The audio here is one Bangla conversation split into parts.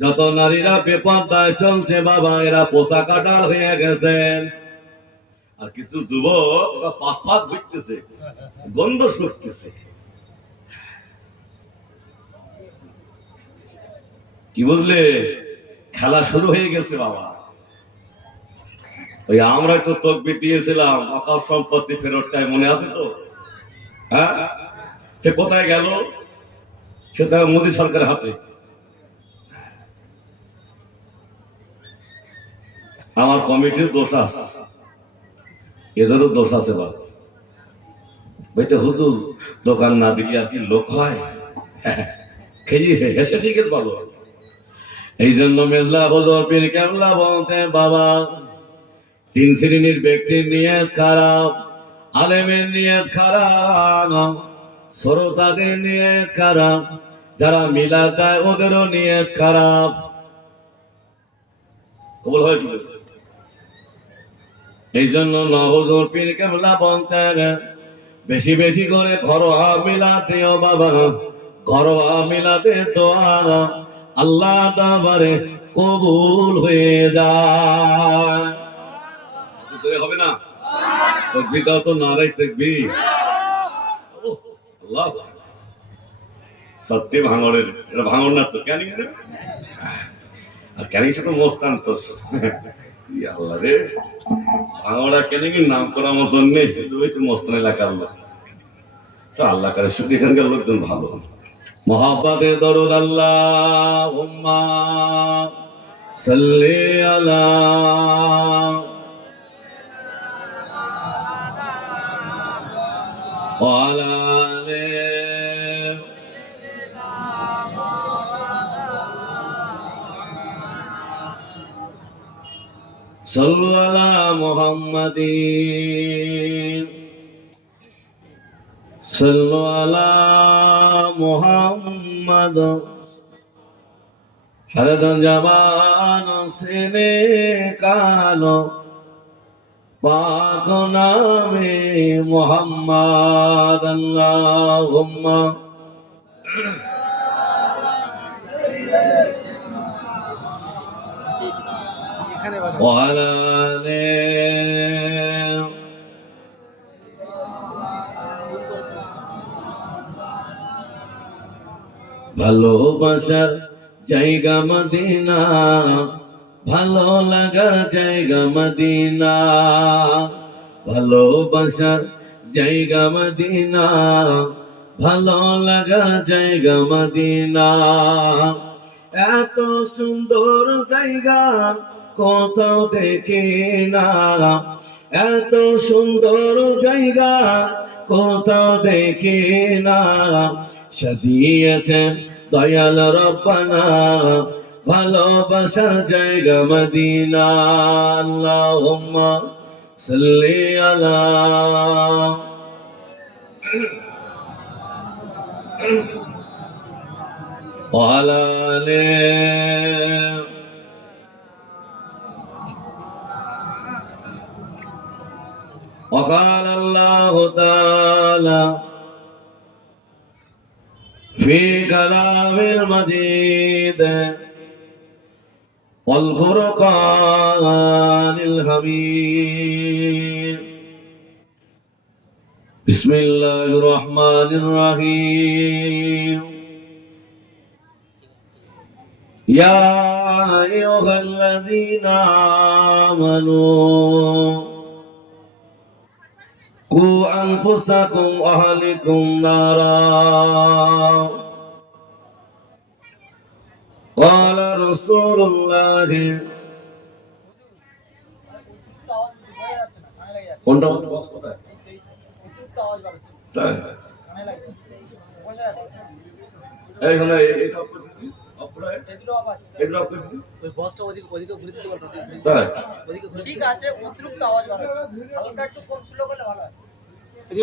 যত নারীরা বেপরদায় চলছে বাবা, এরা পোষা কাটা হয়ে গেছেন। আর কিছু যুবক পাঁচ পাঁচ ঘুরতেছে, গন্ধ শুকতেছে। কি বুঝলে, খেলা শুরু হয়ে গেছে বাবা। ওই আমরা তো তকবির দিয়েছিলাম অকাল সম্পত্তি ফেরত চাই, মনে আছে তো? হ্যাঁ, সে কোথায় গেল? সেটা মোদী সরকারের হাতে। আমার কমিটির দোষ আছে, এদেরও দোষ আছে বাবা। বইতে হুজুর দোকান না দিলে আর কি লোক হয়? খেয়ে হেসে ঠিক আছে বাবা। এই জন্য মেজলা হুজুর পীর কেবলা বলতে বাবা, তিন শ্রেণীর ব্যক্তির নিয়ত খারাপ, আলেমের নিয়ত খারাপ, শ্রোতাদের নিয়ত খারাপ, যারা মিলাদ দেয় ওদেরও নিয়ত খারাপ। কবুল হয় কি? এই জন্য হুজুর পীর কেবলা বলতেন বেশি বেশি করে ঘরোয়া মিলাদ দিও বাবা, ঘরোয়া মিলাদে দোয়া আল্লাহ দরবারে কবুল হয়ে যায়। হবে না? তাকবীর দাও তো, নারায়ে তাকবীর। আল্লাহ সত্যি ভাঙড়ের, এটা ভাঙড় না তো ক্যানিং, আর ক্যানিং সে তো মোস্তান তো। আল্লাহ রে, ভাঙড়া ক্যানিং এর নাম করার মতন নেই, ওই তো মোস্তান এলাকার লোক। তো আল্লাহ করে শুধু এখানকার লোকজন ভালো। মোহাব্বতে দরুদ আল্লাহুম্মা সাল্লি আলা ওয়া আলা আলি সাল্লু আলা মুহাম্মাদিন সাল্লু আলা মুহাম্মাদ হারাদান জামান সিনে কালো পাক নামে মুহাম্মাদ। আল্লাহুম্মা ওয়া আলা আলি ভালোবাসার জায়গা মদিনা, ভালো লাগার জায়গা মদিনা, ভালোবাসার জায়গা মদিনা, ভালো লাগার জায়গা মদিনা। এত সুন্দর জায়গা কোথাও দেখি না, এত সুন্দর জায়গা কোথাও দেখি না। সাজিয়েছেন দয়াল রব্বানা ভালোবাসার জায়গা মদিনা। আল্লাহুম্মা সাল্লি আলা ওয়া আলা আলি ওয়া ক্বালা আল্লাহু তাআলা في كلام المجيد والفرقان الحميد. بسم الله الرحمن الرحيم. يا أيها الذين آمنوا قوا أنفسكم وأهلكم نارا. قال رسول الله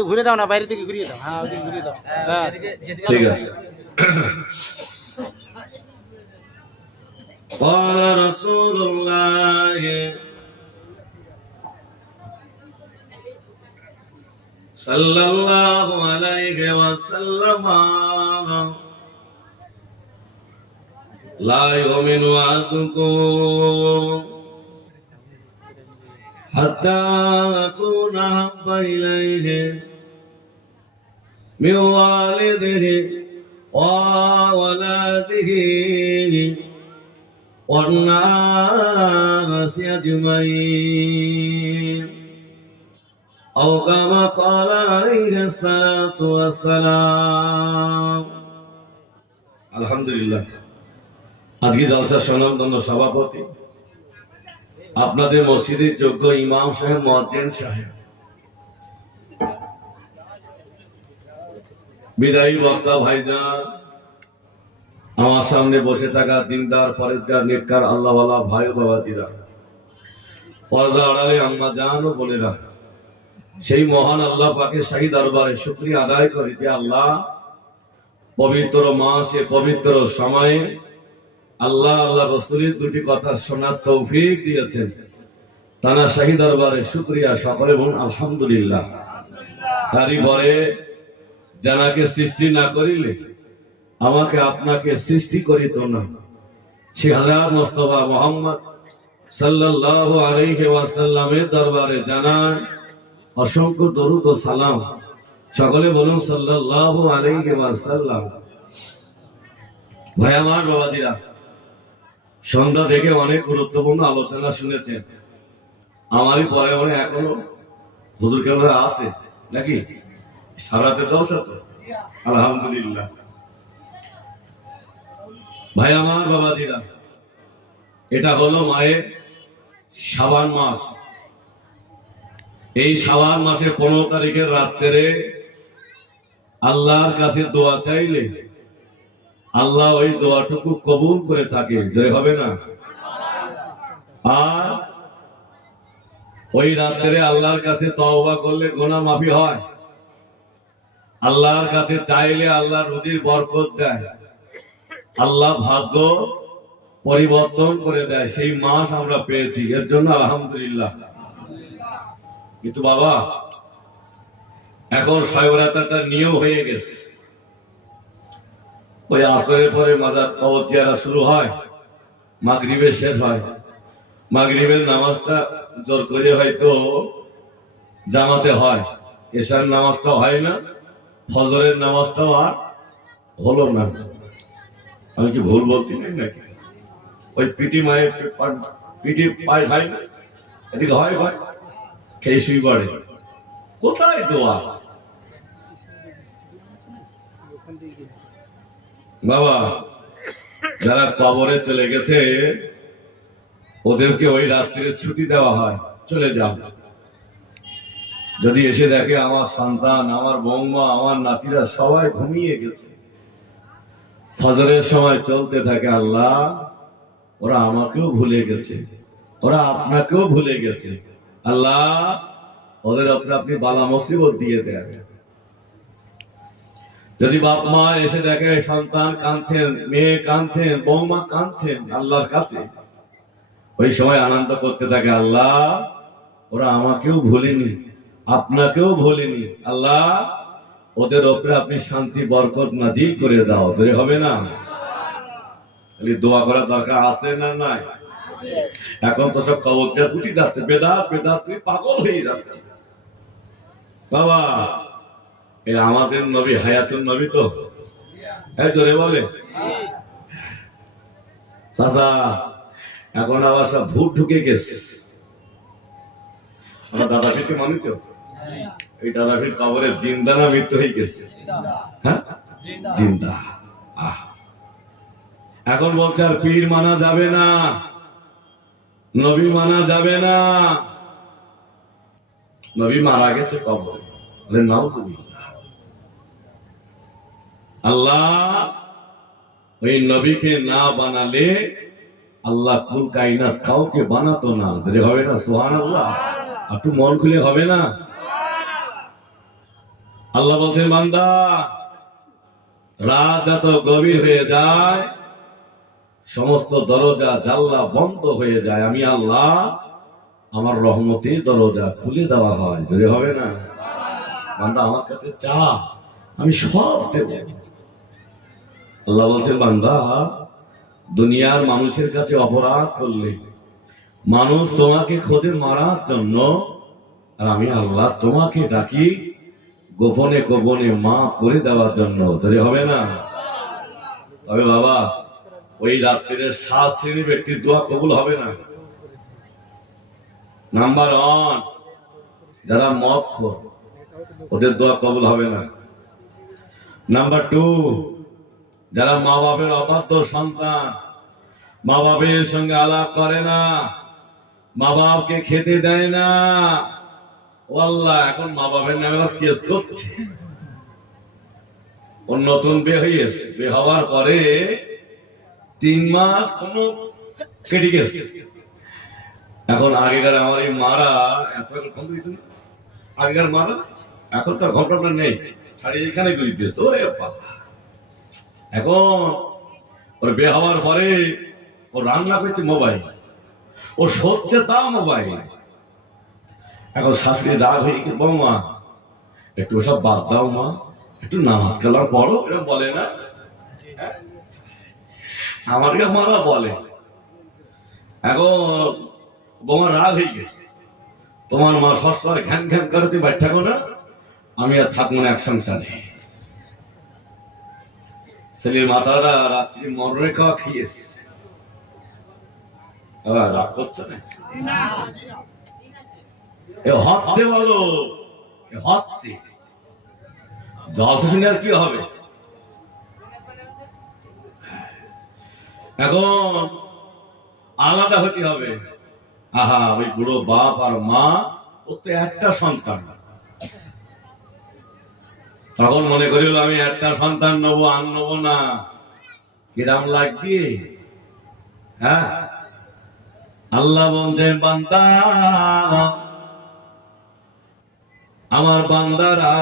ঘুরে দাও না, বাইরে থেকে ঘুরিয়ে দাও। হ্যাঁ, ওদিকে ঘুরিয়ে দাও। ঠিক আছে। قال رسول الله صلى الله عليه وسلم লা ইউমিনু আহাদুকুম হাত্তা আকুনা হাব্বা ইলাইহি মিন ওয়ালিদিহি ওয়া ওয়ালাদিহি ওয়ান নাসি আজমাইন আও কামা ক্বালা আলাইহিস সালাতু ওয়াস সালাম। আলহামদুলিল্লাহ। আজকে জলসার স্বনামধন্য সভাপতি আপনাদের মসজিদের যোগ্য ইমাম সাহেব, মুয়াজ্জিন সাহেব, বিদায়ী বক্তা ভাইজান, আমার সামনে বসে থাকা দিনদার পরেজগার নেককার আল্লাহওয়ালা ভাই ও বাবাজিরা, পর্দা আড়ালে আম্মা জান ও বোনেরা, সেই মহান আল্লাহ পাকের শাহী দরবারে শুকরিয়া আদায় করি যে আল্লাহ পবিত্র মাসে পবিত্র সময়ে আল্লাহ রসুলের দুটি কথা শোনার তৌফিক দিয়েছেন। তারা শাহী দরবারে শুকরিয়া, সকলে বলুন আলহামদুলিল্লাহ। তারই পরে জানাকে সৃষ্টি না করিলে আমাকে আপনাকে সৃষ্টি করিত না। সে হযরত মুস্তাফা মুহাম্মদ সাল্লাল্লাহু আলাইহি ওয়াসাল্লামের দরবারে জানায় অসংখ্য দরুদ ও সালাম। সকলে বলুন সাল্লাল্লাহু আলাইহি ওয়াসাল্লাম। ভাই আমার, বাবাজিরা, সন্ধ্যা থেকে অনেক গুরুত্বপূর্ণ আলোচনা শুনেছেন। আমারই পরে পরে এখনো হুজুর কেবল আছে নাকি? সারাতে জলসা তো আলহামদুলিল্লাহ। ভাই আমার, বাবাজিরা, এটা হলো মায়ের শাবান মাস। এই শাবান মাসে 15 তারিখের রাত্রে আল্লাহর কাছে দোয়া চাইলে আল্লাহ ওই দোয়াটুকু কবুল করে থাকে, জয় হবে না? আর ওই রাত্রে আল্লাহর কাছে তওবা করলে গুনাহ মাফি হয়। আল্লাহর কাছে চাইলে আল্লাহ রুজির বরকত দেয়, আল্লাহ ভাগ্য পরিবর্তন করে দেয়। সেই মাস আমরা পেয়েছি, এর জন্য আলহামদুলিল্লাহ। কিন্তু বাবা, এখন শয়বরাতটা নিয়ম হয়ে গেছে। ওই আসরের পরে মাজার কবর জিয়ারা শুরু হয়, মাগরিবে শেষ হয়। মাগরিবের নামাজটা জোর করে হয়তো জামাতে হয়, এশার নামাজটাও হয় না, ফজরের নামাজটাও আর হলো না। আমি কি ভুল বলছি নাকি? ওই পিটি মায়ের পিটি পায়ে হয় না, এদিকে হয় হয় খেয়ে শুই পড়ে। কোথায় দোয়া বাবা? যারা কবরে চলে গেছে ওদেরকে ওই রাত্রিরে ছুটি দেওয়া হয়, চলে যাও। যদি এসে দেখে আমার সন্তান, আমার বৌমা, আমার নাতিরা সবাই ঘুমিয়ে গেছে, ফজরের সময় চলতে থাকে, আল্লাহ ওরা আমাকেও ভুলে গেছে, ওরা আপনাকেও ভুলে গেছে, আল্লাহ ওদের উপরে আপনি বালা মুসিবত দিয়ে দেন। যদি বাপ মা এসে দেখে সন্তান কাঁদছেন, মেয়ে কাঁদছেন, বৌমা কাঁদছেন আল্লাহর কাছে, ওই সময় আনন্দ করতে থাকে, আল্লাহ ওরা আমাকেও ভুলেনি, আপনাকেও ভুলেনি, আল্লাহ ওদের উপরে আপনি শান্তি বরকত নাজিল করে দাও, যদি হবে না? দোয়া করার দরকার আছে না নাই? এখন তো সব কবরটা উঠে যাচ্ছে, বেদাত বেদাত, তুই পাগল হয়ে যাচ্ছে বাবা। এটা আমাদের নবী, হায়াতুন নবী তো, হ্যাঁ জোরে বলে চাচা। এখন আবার সব ভূত ঢুকে গেছে। আমার দাদা ফিরকে মানি তো, এই দাদা ফির কবরের জিন্দা না মৃত্যু হয়ে গেছে? হ্যাঁ জিন্দা। এখন বলছে আর পীর মানা যাবে না, নবী মানা যাবে না। নবী মারা গেছে কবরে, নাও তুমি। আল্লাহ ওই নবীকে না বানালে আল্লাহ কুল কায়নাত কাউকে বানাতো না, যদি হবে না? সুবহানাল্লাহ। একটু মন খুলে হবে না? আল্লাহ বলছেন, বান্দা রাত এত গভীর হয়ে যায়, সমস্ত দরজা জানলা বন্ধ হয়ে যায়, আমি আল্লাহ আমার রহমতে দরজা খুলে দেওয়া হয়, যদি হবে না? বান্দা আমার কাছে চা, আমি সব দেব। আল্লাহ বলছেন, বান্দা দুনিয়ার মানুষের কাছে অপরাধ করলে মানুষ তোমাকে খোঁজে মারার জন্য, আর আমি আল্লাহ তোমাকে ডাকি গোপনে গোপনে মাফ করে দেওয়ার জন্য। তাহলে হবে না? তবে বাবা, ওই রাত্রির 7 শ্রেণীর ব্যক্তির দোয়া কবুল হবে না। নাম্বার 1, যারা মদ খোর, ওদের দোয়া কবুল হবে না। নাম্বার 2, যারা মা বাপের অবাধ্য সন্তান, মা বাপের সঙ্গে আলাপ করে না, মা বাপকে খেতে দেয় না। ও আল্লাহ, এখন মা বাপের নামে কেস করছে। ওর নতুন বিয়ে হয়েছে, বিয়ে হওয়ার পরে 3 মাস কোন কেটে গেছে। এখন আগেকার আমার এই মারা এত আগেকার মারা, এখন তার ঘটনা নেই, শাড়ি এখানে গুলি দিয়েছে। ওরে বাবা, এখন ওর বিয়ে হওয়ার পরে ও রান্না করছে মোবাইল, ও সচ্ছে তা মোবাইল। এখন শাশুড়ি রাগ হয়ে গেছে, বৌমা একটু সব বাদ দাও মা, একটু নামাজ কালাম পড়ো, এরকম বলে না? আমাকে মারা বলে। এখন বৌমা রাগ হয়ে গেছে, তোমার মা সবসময় ঘ্যান ঘ্যান করে, তুই বাইর থাকো না, আমি আর থাকবো না এক সংসারে। ছেলের মাথাটা রাত্রি মরণে খাওয়া খেয়েছে। রাগ করছে না? এ হচ্ছে, বলো এ হচ্ছে। জল শুনে আর কি হবে? এখন আলাদা হতে হবে। আহা, ওই বুড়ো বাপ আর মা, ও তো একটা সন্তান। তখন মনে করিল আমি একটা সন্তান নেবো, আর নেবো না। কিরাম লাগবে? হ্যাঁ, আল্লাহ বলছেন, বান্দা, আমার বান্দারা,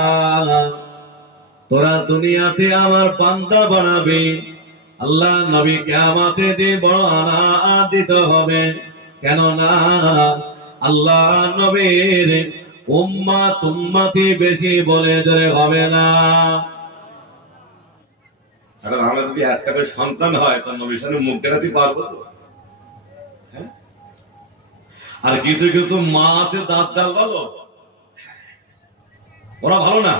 তোরা দুনিয়াতে আমার বান্দা বানাবে। আল্লাহ নবী কিয়ামতে দিয়ে বড় আনন্দিত হবে। কেননা আল্লাহ নবীর উম্মাত উম্মতি বেশি বলে ধরে হবে না। এখন আমরা যদি একটা করে সন্তান হয়, তার নবীর সামনে মুখ দেখাতে পারবো তো? আর কিছু কিছু মা আছে দাঁত জাল ভালো, ওরা ভালো না।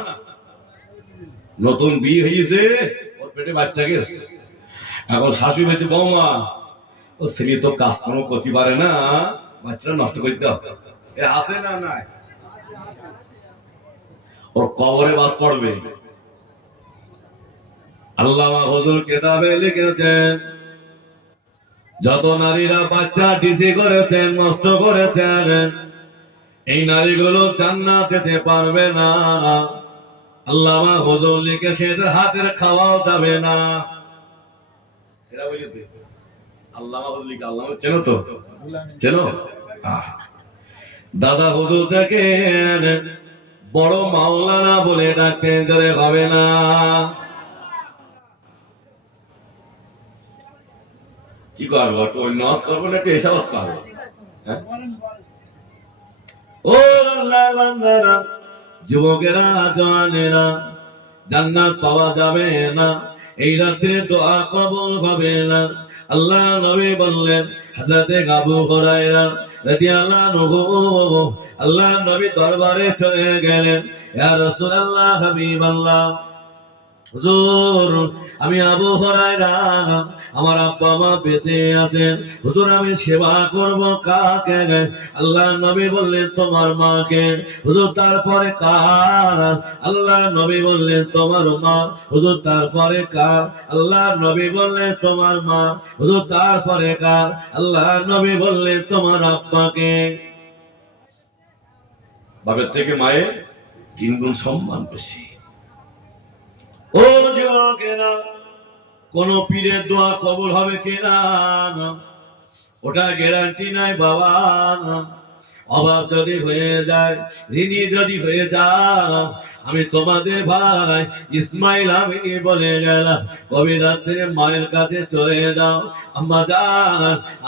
নতুন বিয়ে হয়েছে, ওর পেটে বাচ্চা গেছে। এখন শাশুড়ি বলছে, বৌমা ও ছেলে তো কাজকর্ম করতে পারে না, বাচ্চাটা নষ্ট করে দাও। এ আসে না? নাই, ওর কবরে বাস পড়বে। আল্লামা হুজুর কিতাবে লিখেছেন, যত নারীরা বাচ্চা ডিসি করেছেন, নষ্ট করেছেন, এই নারীগুলো জান্নাত যেতে পারবে না। আল্লামা হুজুর লিখেছে, এদের হাতের খাওয়াও যাবে না। এরা বলেছে আল্লামা হুজুর লিখে, আল্লামা চেনো তো? চেনো? দাদা হুজুর থেকে বড় মাওলানা বলে ডাকতে ধরে হবে না। কি করবো, একটু নস করবো না, একটু এসব করবো? ও আল্লাহ বান্দারা, যুবকেরা, জওয়ানেরা, জান্নাত পাওয়া যাবে না, এই রাতে দোয়া কবুল হবে না। আল্লাহ নবী বললেন, হযরতে আবু হুরায়রা রাদিয়াল্লাহু আনহু আল্লাহ নবী দরবারে চলে গেলেন, ইয়া রাসূলুল্লাহ, হাবিবাল্লাহ, হুজুর আমি আবু হুরায়রা, আমার আব্বা মা বেঁচে আছেন, হুজুর আমি সেবা করব কাকে? আল্লাহ নবী বললেন, তোমার মাকে। হুজুর তারপরে কার? আল্লাহ নবী বললেন, তোমার মা। হুজুর তারপরে কার? আল্লাহ নবী বললেন, তোমার মা। হুজুর তারপরে কার? আল্লাহ নবী বললেন, তোমার আব্বাকে। বাবার থেকে মায়ের 3 গুণ সম্মান বেশি। ও যুবকেরা, কোন পীরের দোয়া কবুল হবে কিনা ওটা গ্যারান্টি নাই বাবা। অভাব যদি হয়ে যায়, ঋণী যদি হয়ে যাও, আমি তোমাদের ভাই ইসমাইল আমি বলে গেলাম, কবিরাত্রে মায়ের কাছে চলে যাও, আম্মা জান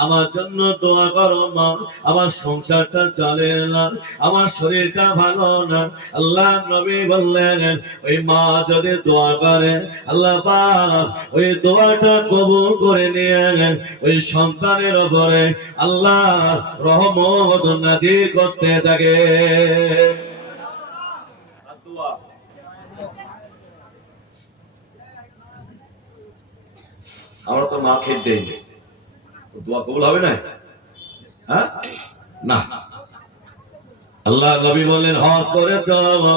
আমার জন্য দোয়া করো মা, আমার সংসারটা চলে না, আমার শরীরটা ভালো না। আল্লাহ নবী বললেন ওই মা যদি দোয়া করে আল্লাহ পাক ওই দোয়াটা কবুল করে নিয়ে ওই সন্তানের উপরে আল্লাহ রহমত নাযিল করতে থাকে। আমরা তো মা খেয়ে দেই, দোয়া কবুল হবে না? হ্যাঁ না। আল্লাহ নবী বললেন হজ করে চলো,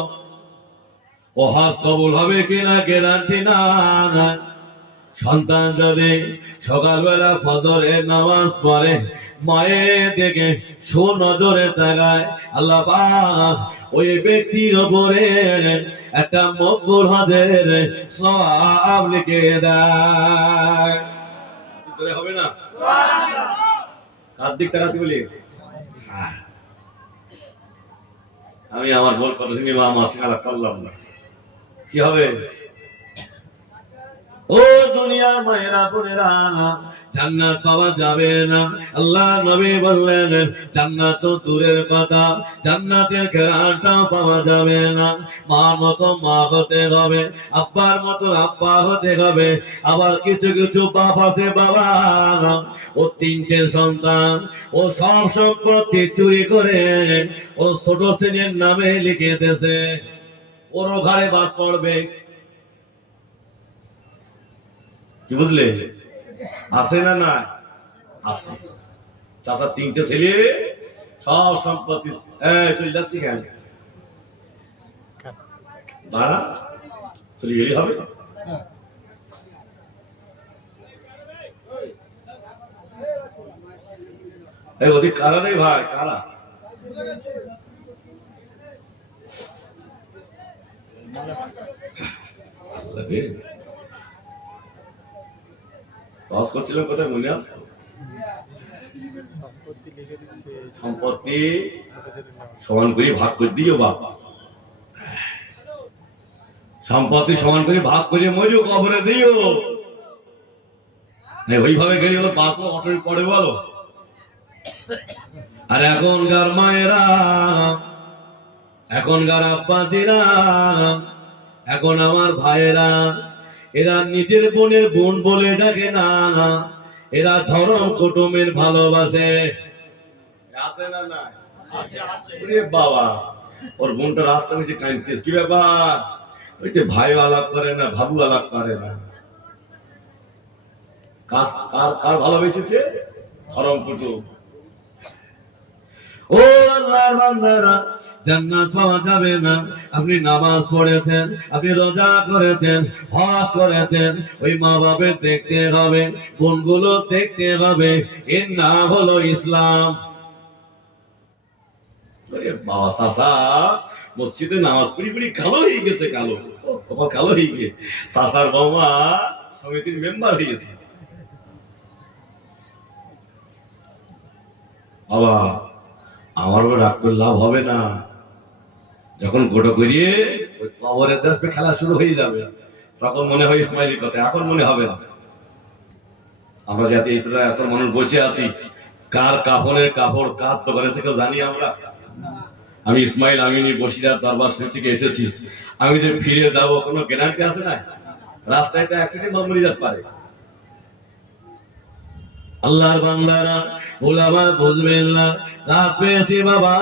ও হজ কবুল হবে কিনা গ্যারান্টি না। সন্তান যদি সকালবেলা ফজরের নামাজ পড়ে মায়ের দিকে সুনজরে তাকায়, আল্লাহ পাক ওই ব্যক্তির উপরে একটা মকবুল হজের সওয়াব লিখে দেয়। হবে না? কার দিক তাকাতে বলি? আমি আমার বল কথা শুনি মা মাসিমালা করলাম না, কি হবে? ও দুনিয়ার মায়েরা বোনেরা, জান্নাত পাওয়া যাবে না। আল্লাহ নবী বললেন জান্নাত তো দূরের কথা, জান্নাতের ঘ্রাণটাও পাওয়া যাবে না। মা মতো মা হতে হবে, আব্বার মতো আব্বা হতে হবে। আবার কিছু কিছু বাপ আছে বাবা, ও তিনটে সন্তান, ও সব সম্পত্তি চুরি করে ও ছোট শ্রেণীর নামে লিখে দিয়েছে, ওরও ঘরে বাদ পড়বে। কি বুঝলে? আছে না? না আছে। চাচা তিনটে ছেলে, সব সম্পত্তি চলে যাচ্ছে কেন? ভাড়া চলে গেলে হবে? ওদিক কারা নেই ভাই, কারা? রস করছিলাম কোথায় মনে আছে? সম্পত্তি সমান করে ভাগ করে দিও বাবা, সম্পত্তি সমান করে ভাগ করে মরিও, কবরে দিও। ওইভাবে গেলে হলো বাপ অটো পড়ে বলো। আর এখনকার মায়েরা, এখনকার আব্বাদিরা, এখন আমার ভাইয়েরা, এরা নিজের বোনের বোন বলে ডাকে না, এরা ধরম কুটুমের ভালোবাসে। আছে না? না বাবা, ওর বোনটা রাস্তা নিচে কাঁদতে, কি ব্যাপার? ওই যে ভাই আলাপ করে না, ভাবু আলাপ করে না। কার কার ভালোবেসেছে? ধরম কুটুম। ও আল্লাহর বান্দারা, জান্নাত পাওয়া যাবে না। আপনি নামাজ পড়েছেন, আপনি রোজা করেছেন, হজ করেছেন, ওই মা বাপের দেখতে হবে, কোনগুলো দেখতে হবে। এর নাম হলো ইসলাম। বাবা চাচা মসজিদে নামাজ পড়ি পড়ি কালো হয়ে গেছে, কালো, তোমার কালো হয়ে গিয়ে চাচার বৌমা সমিতির মেম্বার হয়ে গেছে। বাবা আমার রাগ করে লাভ হবে না। যখন গোটো করিয়ে ওই কবরের দেশে খেলা শুরু হয়ে যাবে, তখন মনে হয় ইসমাইলের কথা, এখন মনে হবে না। আমরা যাতে এত মানুষ বসে আছি, কার কাপড়ের কাপড় কার দোকানে থেকে জানি আমরা? আমি ইসমাইল আমিনী বসিরার দরবার শরীফ থেকে এসেছি, আমি যে ফিরে যাবো কোনো গ্যারান্টি আছে না? রাস্তায় তো অ্যাক্সিডেন্ট মামুলি যেতে পারে। আল্লাহর বান্দারা ওলামা বুঝবেন না, রাত পেয়েছি বাবা,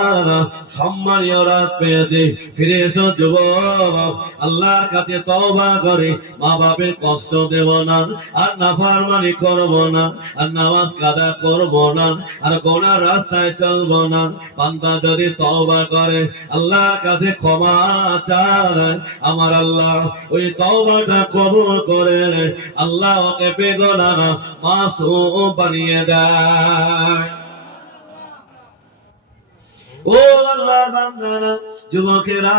সম্মানীয় রাত পেয়েছি, ফিরে এসো যুবক, আল্লাহর কাছে তওবা করে মা বাপের কষ্ট দেব না, আর নাফরমানি করব না, আর নামাজ কাদা করব না, আর গোনার রাস্তায় চলব না। বান্দা যদি তওবা করে আল্লাহর কাছে ক্ষমা চায়, আমার আল্লাহ ওই তওবাটা কবুল করে আল্লাহ ওকে বেগুনাহ মাসুম বানিয়ে দেয়। ও আল্লাহর বান্দারা, যুবকেরা,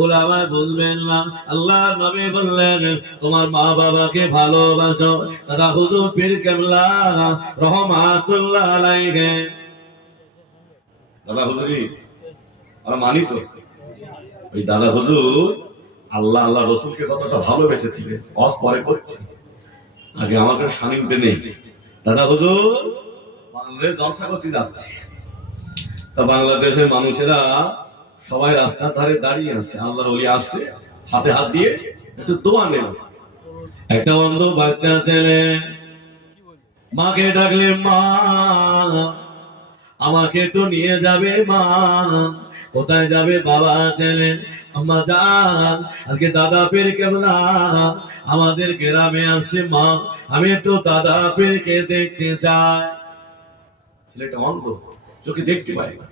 ওলামা বুঝবেন না। আল্লাহ নবী বললেন তোমার মা বাবাকে ভালোবাসো। দাদা হুজুর পীর কেবলা রহমাতুল্লাহ আলাইহি দাদা হুজুরি আমরা মানি তো। ওই দাদা হুজুর আল্লাহ আল্লাহ রসুলকে কতটা ভালোবেসেছিলেন অস পরে করছে, আগে আমার কাছে শামিমতে নেই। দাদা হুজুর বাংলাদেশ জলসা করতে যাচ্ছে, তা বাংলাদেশের মানুষেরা সবাই রাস্তার ধারে দাঁড়িয়ে আছে, আল্লাহর ওলি আসছে, হাতে হাত দিয়ে একটু দোয়া নেন। একটা অন্ধ বাচ্চা ছেলে মাকে ডাকলে, মা আমাকে একটু নিয়ে যাবে মা। কোথায় যাবে বাবা? ছেলে, আম্মা যান, আজকে দাদা পীর কেবলা আমাদের গ্রামে আসছে মা, আমি একটু দাদা পীরকে দেখতে চাই। ছেলেটা অন্ধ, চোখে দেখতে পাই না।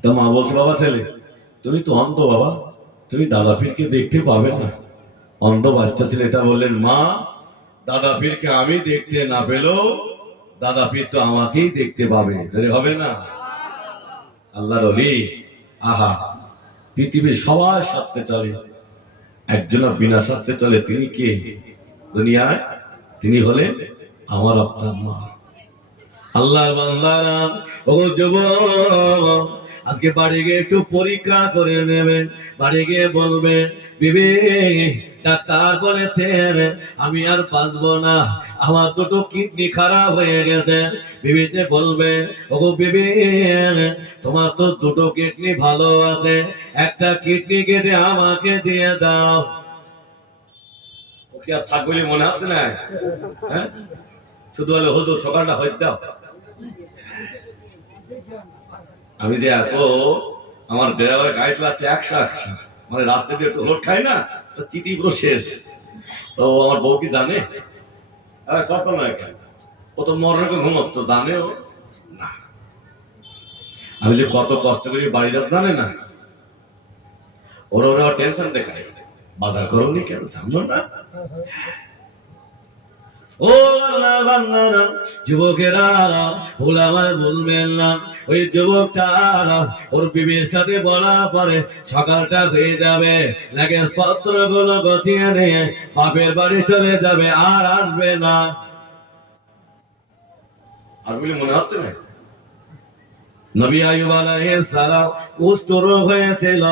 তো মা বলছে, বাবা ছেলে তুমি তো অন্ধ বাবা, তুমি দাদা পীরকে দেখতে পাবে না। অন্ধ বাচ্চা ছেলেটা বললেন, মা দাদা পীরকে আমি দেখতে না পেলেও দাদা পীর তো আমাকেই দেখতে পাবে, তাহলে হবে না? আল্লাহর ওলি, আহা, পৃথিবীর সবার স্বার্থে চলে, একজন বিনা স্বার্থে চলে, তিনি কে দুনিয়ায়? তিনি হলেন আমার আপনার মা। আল্লাহর বান্দারা, ও যুবক, আজকে বাড়ি গিয়ে একটু পরীক্ষা করে নেবে, বাড়ি গিয়ে বলবে, বিবি ডাক্তার বলেছেন আমি আর বাঁচবো না, আমার দুটো কিডনি খারাপ হয়ে গেছে। বিবিতে বলবে, ওগো বিবি তোমার তো দুটো কিডনি ভালো আছে, একটা কিডনি কেটে আমাকে দিয়ে দাও। ওকে আর থাকবে বলে মনে হচ্ছে না? হ্যাঁ, শুধু হলে হুজুর সকালটা হয়ে দাও। আমি যে এত আমার ড্রাইভার গাড়ি চালাচ্ছে 100 মানে রাস্তা দিয়ে একটু লোড খাই না, তো চিঠি পুরো শেষ। তো আমার বউ কি জানে? কত না কেন, ও তো মরণকে ঘুমোচ্ছ, জানে ও না আমি যে কত কষ্ট করি বাড়ি যাস, জানে না। ওরা ওরা টেনশন দেখায়, বাজার করনি কেন জানলো না। ও আল্লাহ বান্দারা, যুবকেরা ভুল আমার বলবেন না। ওই যুবকটা ওর বিবির সাথে বলা পরে সকালটা হয়ে যাবে, লাগেজ পত্র গুলো গছিয়ে নিয়ে বাপের বাড়ি চলে যাবে, আর আসবে না। আর বলে মনে হচ্ছে না? নবী আইয়ুব আলাইহিস সালাম কুষ্ঠ রোগ হয়েছিল,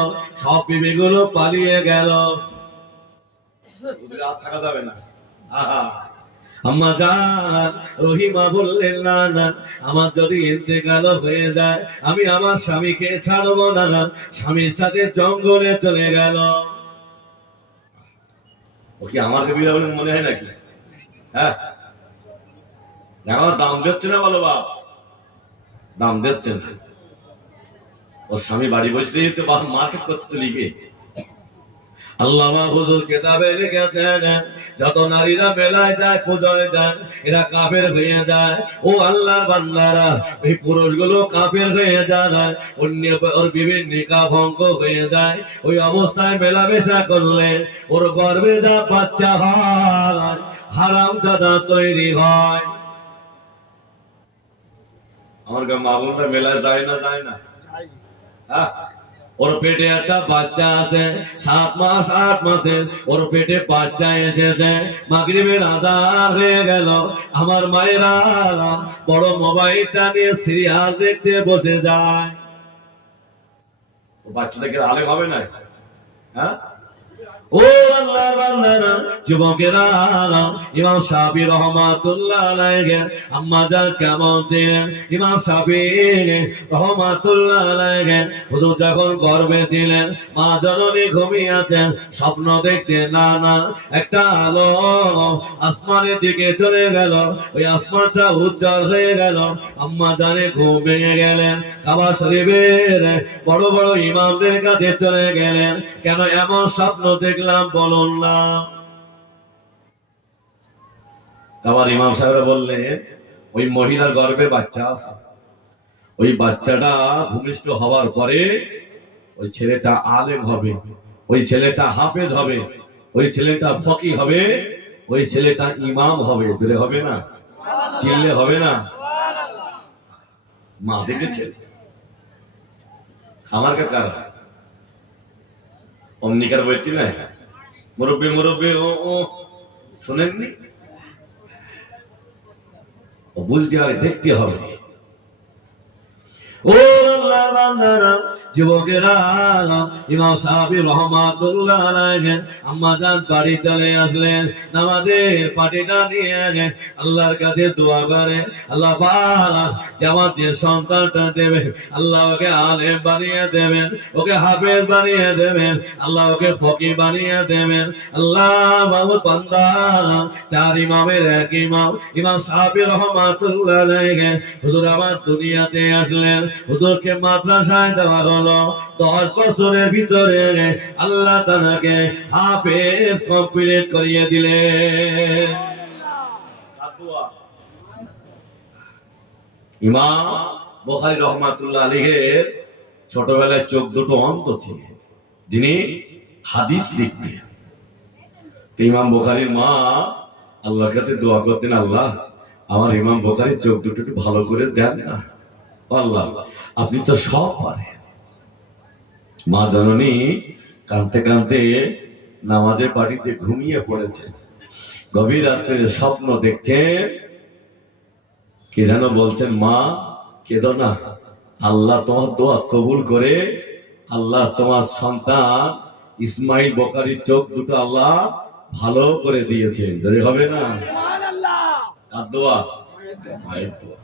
সব বিবিগুলো পালিয়ে গেল, রাত থাকা যাবে না। আহা, আম্মা জান রহিমা বললেন, না না, আমার যদি ইন্তেকাল হয়ে যায় আমি আমার স্বামীকে ছাড়বো না। স্বামীর সাথে জঙ্গলে চলে গেল। ও কি আমার কবিরা বলে মনে হয় নাকি? হ্যাঁ, আমার দাম দিচ্ছে না, বলো বাপ, দাম দিচ্ছে না। ওর স্বামী বাড়ি বসে মার্কেট করতে চলে গিয়ে আল্লামা হুজুর কিতাবে লিখেছেন, যত নারীরা মেলায় যায়, পূজায় যায়, এরা কাফের হয়ে যায়। ও আল্লাহর বান্দারা, এই পুরুষগুলো কাফের হয়ে যায়, অন্য ওর বিভিন্ন নিকাহ ভঙ্গ হয়ে যায়। ওই অবস্থায় মেলামেশা করলে ওর গর্ভে যা বাচ্চা হয়, হারাম জাদা তৈরি হয়। আমার মা বোনটা মেলায় যায় না, যায় না? হ্যাঁ, ওর পেটে একটা বাচ্চা আছে, 7 মাস 8 মাসের, ওর পেটে বাচ্চা এসেছে, মাগরিবের আযান হয়ে গেল, আমার মায়েরা বড় মোবাইলটা নিয়ে সিরিয়াল দেখতে বসে যায়। ও বাচ্চাটাকে আলেম হবে না? হ্যাঁ, ও আল্লাহর বান্দারা, যুবকেরা, ইমাম শাফি রাহমাতুল্লাহ আলাইহি আম্মা জান কেমন ছিলেন? ইমাম শাফি রাহমাতুল্লাহ আলাইহি হুজুর যখন গর্ভে ছিলেন, মা জননী ঘুমিয়ে আছেন, স্বপ্ন দেখতে, না না, একটা আলো আসমানের দিকে চলে গেল, ওই আসমানটা উজ্জ্বল হয়ে গেল, আম্মা জানে ঘুম ভেঙে গেলেন, কাবা শরীফের বড় বড় ইমামদের কাছে চলে গেলেন, কেন এমন স্বপ্ন দেখলাম বলুন না। আবার ইমাম সাহেবরা বললেন, ওই মহিলার গর্ভে বাচ্চা আছে, ওই বাচ্চাটা ভূমিষ্ঠ হওয়ার পরে ওই ছেলেটা আলেম হবে, ওই ছেলেটা হাফেজ হবে, ওই ছেলেটা ফকি হবে, ওই ছেলেটা ইমাম হবে। জোরে হবে না? চিল্লে হবে না? মা দেখেছে আমার কাকা অমনিকার বইটি না, মুরব্বী মুরব্বী ও শোনেননি? বুঝতে হবে, দেখতে হবে। ও আল্লাহর বান্দারা, যুবকেরা, ইমাম সাহাবী রহমাতুল্লাহ আলাইহি আম্মাজান বাড়ি চলে আসলেন, নামাজের পাটিটা নিয়ে আল্লাহর কাছে দোয়া করে, আল্লাহ পাক যেমন যে সন্তানটা দেবে আল্লাহ ওকে আলেম বানিয়ে দেবেন, ওকে হাফেজ বানিয়ে দেবেন, আল্লাহ ওকে ফকিহ বানিয়ে দেবেন। আল্লাহ মাহমুদ বান্দা চার ইমামের এক ইমাম ইমাম সাহাবী রহমাতুল্লাহ আলাইহি হুজুর আমার দুনিয়াতে আসলেন, হুজুরকে মাদ্রাসায় দেওয়া হলো। 10 বছরের ভিতরে আল্লাহ তাআলাকে হাফেজ কমপ্লিট করিয়ে দিলেন। ইমাম বুখারী রহমাতুল্লাহ আলাইহির ছোটবেলায় চোখ দুটো অন্ধ ছিল, যিনি হাদিস লিখতেন। ইমাম বুখারীর মা আল্লাহর কাছে দোয়া করতেন, আল্লাহ আমার ইমাম বুখারীর চোখ দুটো একটু ভালো করে দেন না, আল্লাহ আপনি তো সব পারেন। মা জননী কাঁদতে কাঁদতে নামাজের পাটিতে ঘুমিয়ে পড়েছে। গভীর রাত্রে স্বপ্ন দেখছেন, কে যেন বলছেন, মা কেঁদো না, আল্লাহ তোমার দোয়া কবুল করে আল্লাহ তোমার সন্তান ইসমাইল বুখারীর চোখ দুটো আল্লাহ ভালো করে দিয়েছেন। যদি হবে না কার দোয়া? মায়ের দোয়া।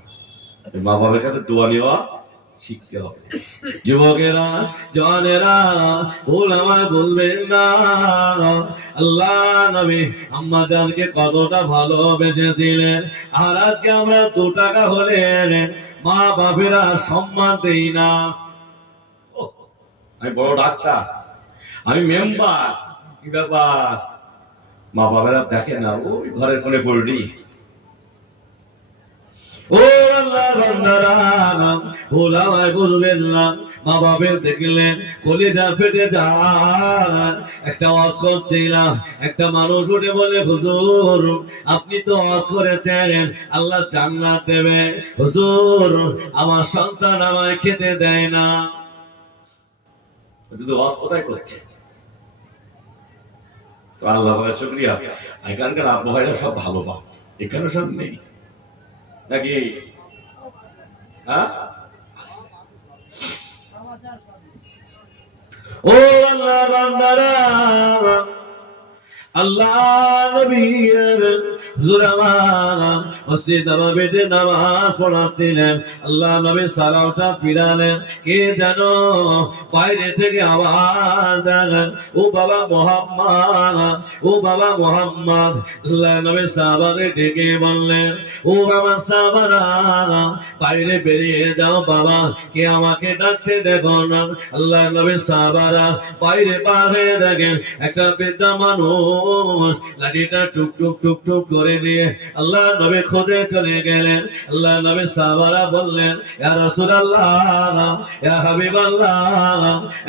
মা বাবার কাছে দোয়া নেওয়া শিখতে হবে। যুবকেরা, জওয়ানেরা, ভুল আমার বলবেন না। আল্লাহ নবী আম্মা জানকে কতটা ভালোবেসেছিলেন, আর আজকে আমরা 2 টাকা হলে মা বাবেরা সম্মান দেই না। আমি বড় ডাক্তার, আমি মেম্বার, কি ব্যাপার? মা বাবেরা দেখে না, ওই ঘরের কোণে পড়ি। ও আল্লাহর বান্দারা, ভুল আমায় বলবেন না। মা বাবের দেখলেন কলিজা ফেটে যায়। একটা ওয়াজ করছিলাম, একটা মানুষ উঠে বলে, হুজুর আপনি তো ওয়াজ করেছেন আল্লাহ জান্নাত দেবে, হুজুর আমার সন্তান আমায় খেতে দেয় না। তো ওয়াজ কোথায় করছে? তো আল্লাহ শুকরিয়া, এখানকার আবহাওয়া সব ভালো পাও, এখানে সব নেই নাকি? ও আল্লাহ বান্দারা, আল্লাহ নবীর হুজুর আমার মসজিদ নববীতে নামাজ পড়াচ্ছিলেন। আল্লাহ নবী সালামটা ফিরালেন, কে যেন বাইরে থেকে আওয়াজ দিলেন, ও বাবা মুহাম্মদ, ও বাবা মুহাম্মদ। আল্লাহ নবী সাহাবাকে ডেকে বললেন, ও বাবা সাহাবারা বাইরে বেরিয়ে যাও, বাবা কে আমাকে ডাকছে দেখো না। আল্লাহ নবী সাহাবারা বাইরে পারে দেখেন একটা বৃদ্ধা মানুষ লাঠিটা টুক টুক টুক টুক করে দিয়ে আল্লাহ নবী খোঁজে চলে গেলেন। আল্লাহ নবী সাহাবারা বললেন, ইয়া রাসূলুল্লাহ, ইয়া হাবিবাল্লাহ,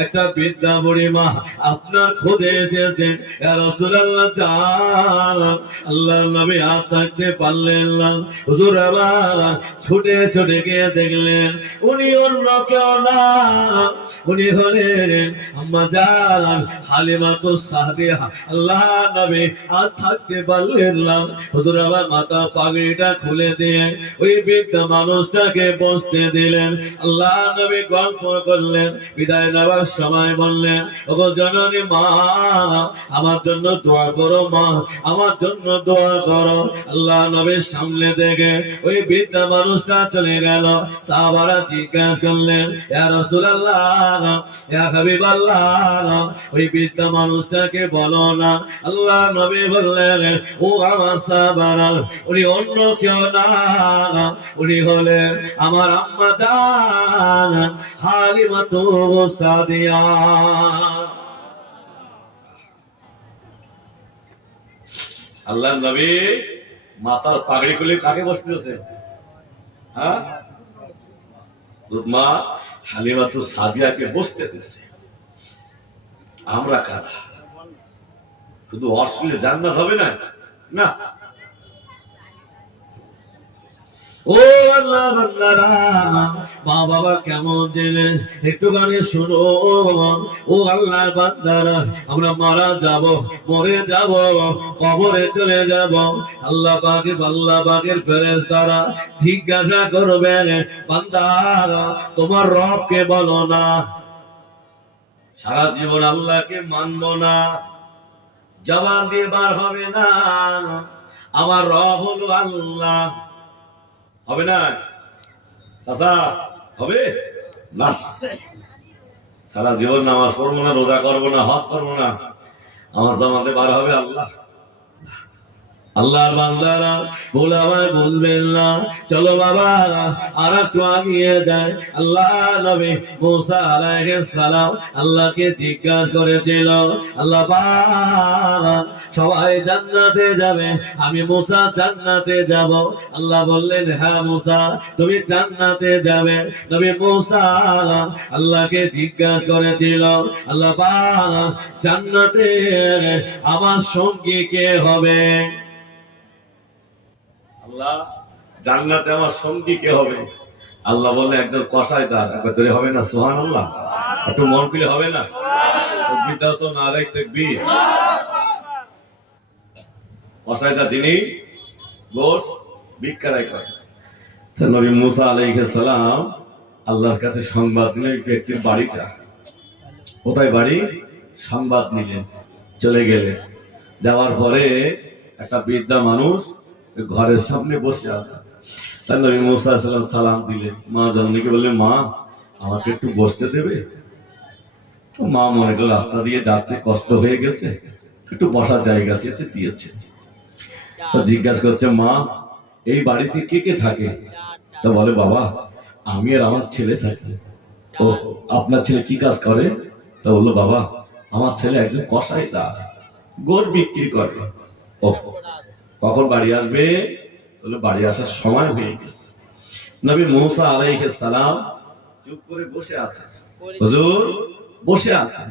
একটা বৃদ্ধা বুড়ি মা আপনার খোঁজে এসেছেন, ইয়া রাসূলুল্লাহ যান। আল্লাহ নবী আর থাকতে পারলেন না, হুজুর আবার ছুটে ছুটে গিয়ে দেখলেন উনি অন্য কেউ না, উনি হলেন আম্মা জান হালিমাতুস সাদিয়া। আল্লাহ নবী আর থাকতে পারলেন না, হুজুর আবার মাথা পাগড়িটা খুলে দিয়ে ওই বৃদ্ধা মানুষটাকে বসতে দিলেন। আল্লাহ নবী গল্প করলেন, বিদায় নেওয়ার সময় বললেন, ওগো জননী মা আমার জন্য দোয়া করো, মা আমার জন্য দোয়া করো। আল্লাহ নবীর সামনে দেখে ওই বৃদ্ধা মানুষটা চলে গেল। সাহাবারা জিজ্ঞাসা করলেন, ইয়া রাসূলুল্লাহ, ইয়া হাবিবাল্লাহ, ওই বৃদ্ধা মানুষটাকে বলো না। আল্লাহ নবী বললেন, ও আমার সাহাবারা, উনি অন্য কেউ না, উনি হলেন আমার আম্মা জান হালিমাতুস সাদিয়া। আল্লাহ নবী মাথার পাগড়ি খুলে কাকে বসতেছে? হ্যাঁ, মা হালিমাতুস সাদিয়াকে বসতে দিয়েছে। আমরা কারা? শুধু অশ্লীল জান্নাত হবে না, না। ও আল্লাহ বান্দারা, মা বাবা কেমন দিলেন একটুখানি শোনো। ও আল্লাহর বান্দারা, আমরা মারা যাব, মরে যাব, কবরে চলে যাব। আল্লাহ পাকের ফেরেশতারা জিজ্ঞাসা করবে, বান্দা তোমার রবকে বলো না। সারা জীবন আল্লাহকে মানবো না, জবান দিয়ে বার হবে না আমার রব হলো আল্লাহ। হবে না? আচ্ছা হবে না। সারা জীবন নামাজ পড়বো না, রোজা করবো না, হজ করবো না, আমার জমাতে বার হবে আল্লাহ। আল্লাহর বান্দারা ভোলামায় বলবেন না। চলো বাবা আর একটু আগিয়ে যায়। আল্লাহ নবী মুসা আলাইহিস সালাম আল্লাহকে জিজ্ঞাসা করেছিল, আল্লাহ পাক সবাই জান্নাতে যাবে, আমি মুসা জান্নাতে যাব। আল্লাহ বললেন, হ্যাঁ মুসা তুমি জান্নাতে যাবে। নবী মুসা আল্লাহকে জিজ্ঞাসা করেছিল, আল্লাহ পাক জান্নাতে আমার সঙ্গী কে হবে? আল্লাহ জান্নাতে আমার সঙ্গী কে হবে? আল্লাহ বললে একজন কসাইদার। একবার ধরে হবে না সুবহানাল্লাহ? একটু মন খুলে হবে না? তাকবীরটাও তো নারে তাকবীর। কসাইদার তিনি গোশ বিক্রয় করে। তো নবী মুসা আলাইহিস সালাম আল্লাহর কাছে সংবাদ নিলেন ব্যক্তির বাড়িটা কোথায়, বাড়ি সংবাদ নিলেন, চলে গেলেন। যাওয়ার পরে একটা বৃদ্ধা মানুষ ঘরের সামনে বসে আছে। তার নবী মুসা আলাইহিস সালাম দিলেন। মা জননীকে বললেন, মা আমাকে একটু বসতে দেবে? তো মা মনে করল রাস্তা দিয়ে যাচ্ছে, কষ্ট হয়ে গেছে, একটু বসার জায়গা চেয়েছে, দিয়েছে। তো জিজ্ঞাসা করছে, মা এই বাড়িতে কে কে থাকে? তো বলে, বাবা আমি আর আমার ছেলে থাকি। ও আপনার ছেলে কি কাজ করে? তো বললো, বাবা আমার ছেলে একজন কসাইদার, গোর বিক্রি করে। ও কখন বাড়ি আসবে? তাহলে বাড়ি আসার সময় হয়ে গেছে। নবী মুসা আলাইহিস সালাম চুপ করে বসে আছে। হুজুর বসে আছে।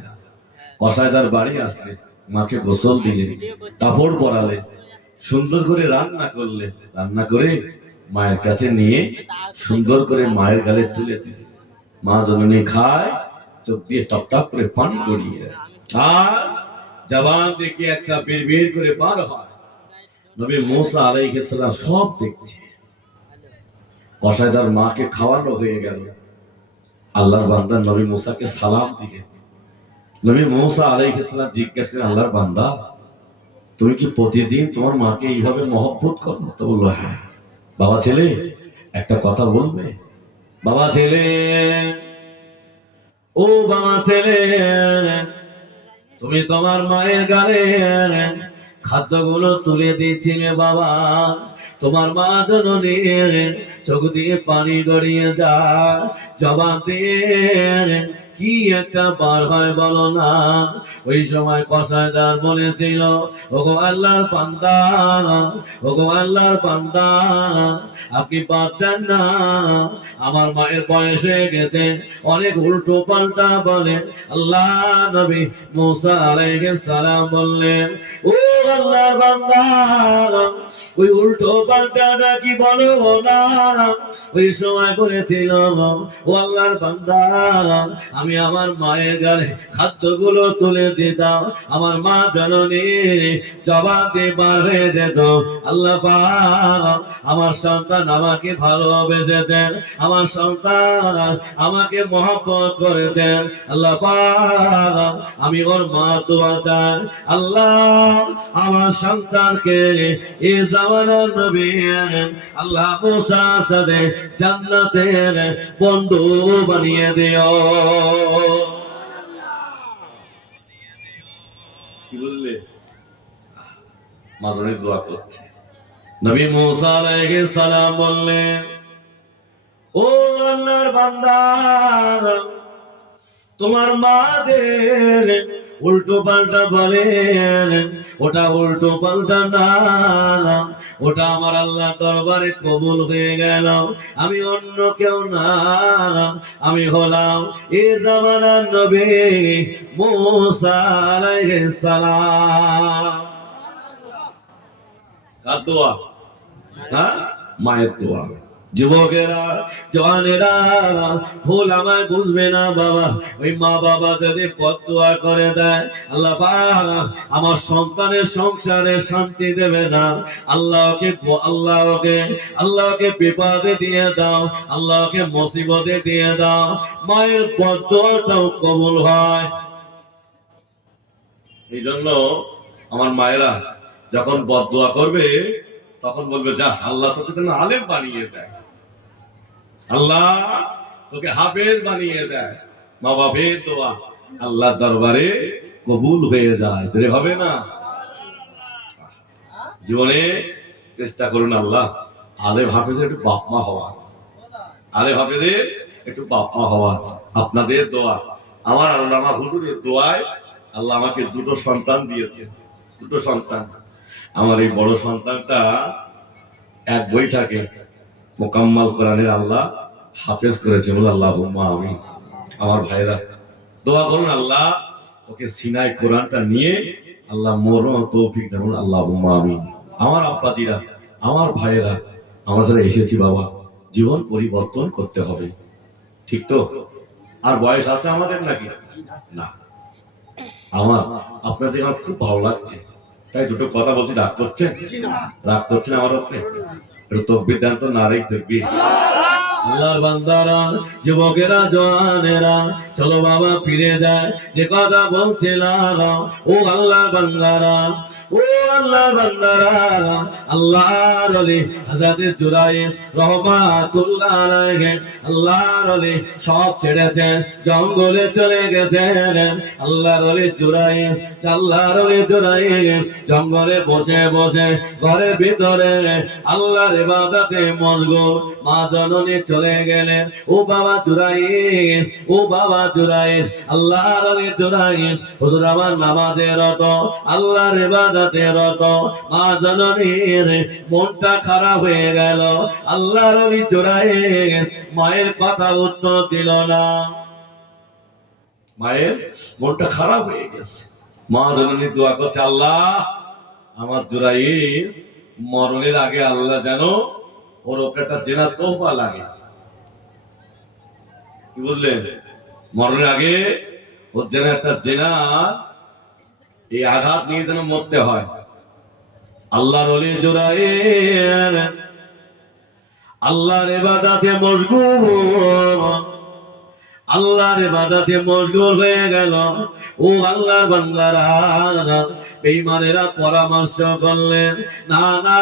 কসাইদার বাড়ি আসলে মাকে গোসল দিলে, কাপড় পরালে, সুন্দর করে রান্না করলে, রান্না করে মায়ের কাছে নিয়ে সুন্দর করে মায়ের গালে তুলে দিলে। মা জননী খায়, চোখ দিয়ে টপ টপ করে পানি গড়িয়ে, আর জবান থেকে একটা বিড়বিড় করে বার হয়। নবী মুসা আলাইহিস সালাম সব দেখছে। কসাইদার মাকে খাওয়ানো হয়ে গেল। আল্লাহর বান্দা নবী মুসাকে সালাম দিলেন। নবী মুসা আলাইহিস সালাম জিজ্ঞাসা করেন, আল্লাহর বান্দা তুমি কি প্রতিদিন তোমার মাকে এইভাবে মহব্বত করো? তো বলল, হ্যাঁ। বাবা ছেলে একটা কথা বলবে? বাবা ছেলে, ও বাবা ছেলে, তুমি তোমার মায়ের গালে খাদ্যগুলো তুলে দিয়েছিলে বাবা, তোমার মা জননীর চোখ দিয়ে পানি গড়িয়ে যায়, জবান দিয়ে কি একটা বার হয় বলো না। ওই সময় কসাইদার বলেছিল, ওগো আল্লাহর বান্দা, ওগো আল্লাহর বান্দা, আপনি পারতেন না, আমার মায়ের বয়স হয়ে গেছে, অনেক উল্টো পাল্টা বলে। আল্লাহ নবী মুসা আলাইহিস সালাম বললেন, ও আল্লাহর বান্দা, ওই উল্টো পাল্টাটা কি বলো না। ওই সময় বলেছিল, ও আল্লাহর বান্দা, আমি আমার মায়ের গালে খাদ্যগুলো তুলে দিতাম, আমার মা জননী জবান দিয়ে বার হয়ে যেত, আল্লাহ পাক আমার সন্তান আমাকে ভালোবেসেছেন, আমার সন্তান আমাকে মহব্বত করেছেন, আল্লাহ পাক আমি ওর মা দোয়া চাই, আল্লাহ আমার সন্তানকে এই জামানার নবী আল্লাহ মুসার সাথে জান্নাতের বন্ধু বানিয়ে দিও। কি বললে? মাঝে দোয়া করছে। নবী মুসা আলাইহিস সালাম বললেন, ও আল্লাহর বান্দা, তোমার মাদের উল্টো পাল্টা বলেন, ওটা উল্টো পাল্টা না, ওটা আমার আল্লাহ দরবারে কবুল হয়ে গেল। আমি অন্য কেউ না, আমি হলাম এ জামানার নবী মুসা আলাইহিস সালাম। কার দোয়া? হ্যাঁ, মায়ের দোয়া। যুবকেরা, জওয়ানেরা, ভুল আমায় বুঝবে না বাবা। ওই মা বাবা যদি বদদুয়া করে দেয়, আল্লাহ পাক আমার সন্তানের সংসারে শান্তি দেবে না, আল্লাহকে বিপদে দিয়ে দাও, আল্লাহকে মুসিবতে দিয়ে দাও, মায়ের বদদুয়াটাও কবুল হয়। এই জন্য আমার মায়েরা যখন বদদুয়া করবে তখন বলবে, যা আল্লাহ তোকে যেন আলেম বানিয়ে দেয়, আল্লাহ তোকে হাফেজ বানিয়ে দেয়। মা বাপের দোয়া আল্লাহর দরবারে কবুল হয়ে যায়, হবে না? জীবনে চেষ্টা করুন আল্লাহ আলেম হাফেজের একটু বাপ মা হওয়া, আলেম হাফেজের একটু বাপ মা হওয়া। আপনাদের দোয়া, আমার আল্লামা হুজুরের দোয়ায় আল্লাহ আমাকে দুটো সন্তান দিয়েছে, দুটো সন্তান। আমার এই বড় সন্তানটা এক বইটাকে মোকাম্মাল কোরআনের আল্লাহ হাফেজ করেছে, বলে আল্লাহুম্মা আমিন। আমার ভাইরা দোয়া করুন আল্লাহ ওকে সিনাই কোরআনটা নিয়ে আল্লাহ মরণ তৌফিক দেন, আল্লাহুম্মা আমিন। আমার আব্বাজিরা, আমার ভাইয়েরা, আমরা যারা এসেছি বাবা, জীবন পরিবর্তন করতে হবে, ঠিক তো? আর বয়স আছে আমাদের নাকি না? আমার আপনাদের আমার খুব ভালো লাগছে, তাই দুটো কথা বলছি। রাগ করছেন? রাগ করছেন আমার আপনি? একটু তকবীর দেন তো, নারে তকবীর। আল্লাহর বান্দারা, যুবকেরা, জওয়ানেরা, চলো বাবা ফিরে যায় যে কথা বলছিলাম। ও আল্লাহর বান্দারা, ও আল্লাহর বান্দারা, আল্লাহর ওলি হযরত জুরাইজ রহমাতুল্লাহ আলাইহি, আল্লাহর ওলি সব ছেড়েছেন, জঙ্গলে চলে গেছেন। আল্লাহর ওলি জুরাইজ, আল্লাহর ওলি জুরাইজ জঙ্গলে বসে বসে ঘরের ভিতরে আল্লাহর ইবাদতে মশগুল। মা জননী চলে গেলেন। ও বাবা জুরাইজ, ও বাবা জুরাইজ, আল্লাহর ওলি জুরাইজ হুজুর আমার নামাজে রত, আল্লাহর ইবাদতে রত। মা জননীর মনটা খারাপ হয়ে গেল। আল্লাহর ওলি জুরাইজ মায়ের কথা উত্তর দিল না, মায়ের মনটা খারাপ হয়ে গেছে। মা জননী দোয়া করছে, আল্লাহ আমার জুরাইজ মরণের আগে আল্লাহ যেন ওর ওপরে একটা জেনা তোহফা লাগে। কি বুঝলেন? মরণের আগে ওর যেন একটা জেনা, এই আঘাত নিয়ে যেন মরতে হয়। আল্লাহর ওলি জুরাইজ আল্লাহর ইবাদতে মশগুল, আল্লাহর ইবাদতে মশগুল হয়ে গেল। ও আল্লাহর বান্দারা, বেঈমানেরা পরামর্শ করলেন, না না,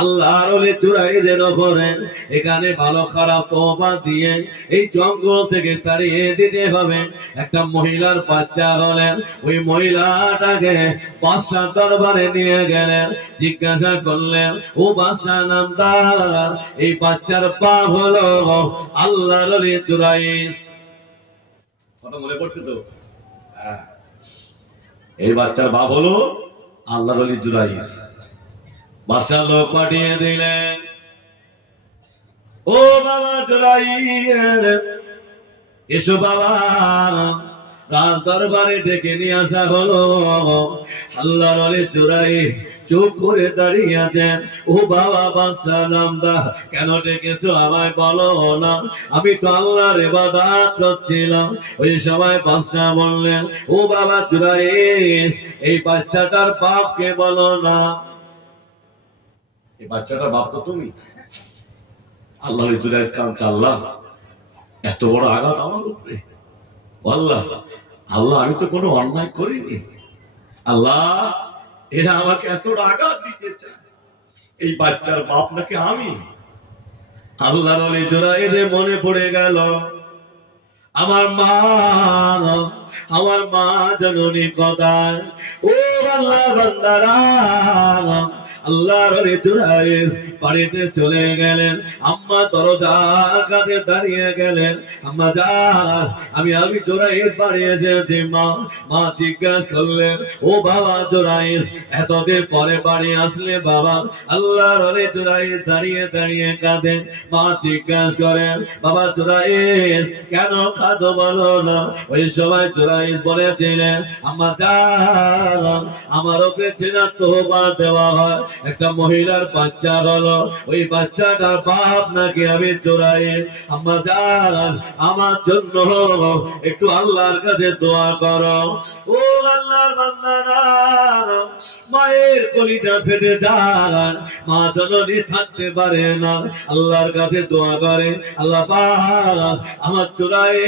আল্লাহর ওলি জুরাইজের উপরে এখানে ভালো খারাপ তওবা দিয়ে এই জঙ্গল থেকে তাড়িয়ে দিতে হবে। একটা মহিলার বাচ্চা হলেন, ওই মহিলাটাকে বাদশার দরবারে নিয়ে গেলেন। জিজ্ঞাসা করলেন, ও বাদশা নামদার, এই বাচ্চার বাপ হলো আল্লাহর ওলি জুরাইজ। কথা মনে পড়ছে তো? এই বাচ্চার বাপ হলো আল্লাহর ওলি জুরাইজ। বাদশা লোক পাঠিয়ে দিলেন, ও বাবা জুরাইজ, এসো বাবা। রাজ দরবারে ডেকে নিয়ে আসা হলো। আল্লাহর ওলি জুরাইজ চুপ করে দাঁড়িয়ে আছেন। ও বাবা বাদশা নামদার, কেন ডেকেছো আমায় বলো না? আমি তো আল্লাহর ইবাদত করছিলাম। ওই সময় বাদশা বললেন, ও বাবা জুরাইজ, এই বাচ্চাটার বাপকে বলো না। এই বাচ্চাটার বাপ তো তুমি। আল্লাহর জুরাইজ কাঁদছে, আল্লাহ এত বড় আঘাত আমার উপরে, আল্লাহ আল্লাহ আমি তো কোনো অন্যায় করিনি, আল্লাহ এরা আমাকে এত আঘাত দিতে চায়, এই বাচ্চার বাপ নাকি আমি। আল্লাহর ওলি জুরাইজের মনে পড়ে গেল আমার মা জননী কোথায়। ও আল্লাহর বান্দারা, আল্লাহর ওলি জুরাইজ বাড়িতে চলে গেলেন। আম্মা দরজার কাছে দাঁড়িয়ে গেলেন, আম্মা যান, আমি জুরাইজ বাড়ি এসেছি মা। মা জিজ্ঞাসা করলেন, ও বাবা জুরাইজ, এতদিন পরে বাড়ি আসলে বাবা? আল্লাহর ওলি জুরাইজ দাঁড়িয়ে দাঁড়িয়ে কাঁদেন। মা জিজ্ঞাসা করেন, বাবা জুরাইজ কেন কাঁদো বলো না? ওই সময় জুরাইজ বলেছিলেন, আম্মা যান, আমার ওপরে জেনার তওবা দেওয়া হয়, একটা মহিলার বাচ্চা হলো, ওই বাচ্চাটার বাপ নাকি আমি চোরাই। আম্মা জান, আমার জন্য একটু আল্লাহর কাছে দোয়া করো। ও আল্লাহর বান্দারা, মায়ের কলিজা ফেটে যায়, মা জননী থাকতে পারে না, আল্লাহর কাছে দোয়া করে, আল্লাহ পাক আমার চোরাই,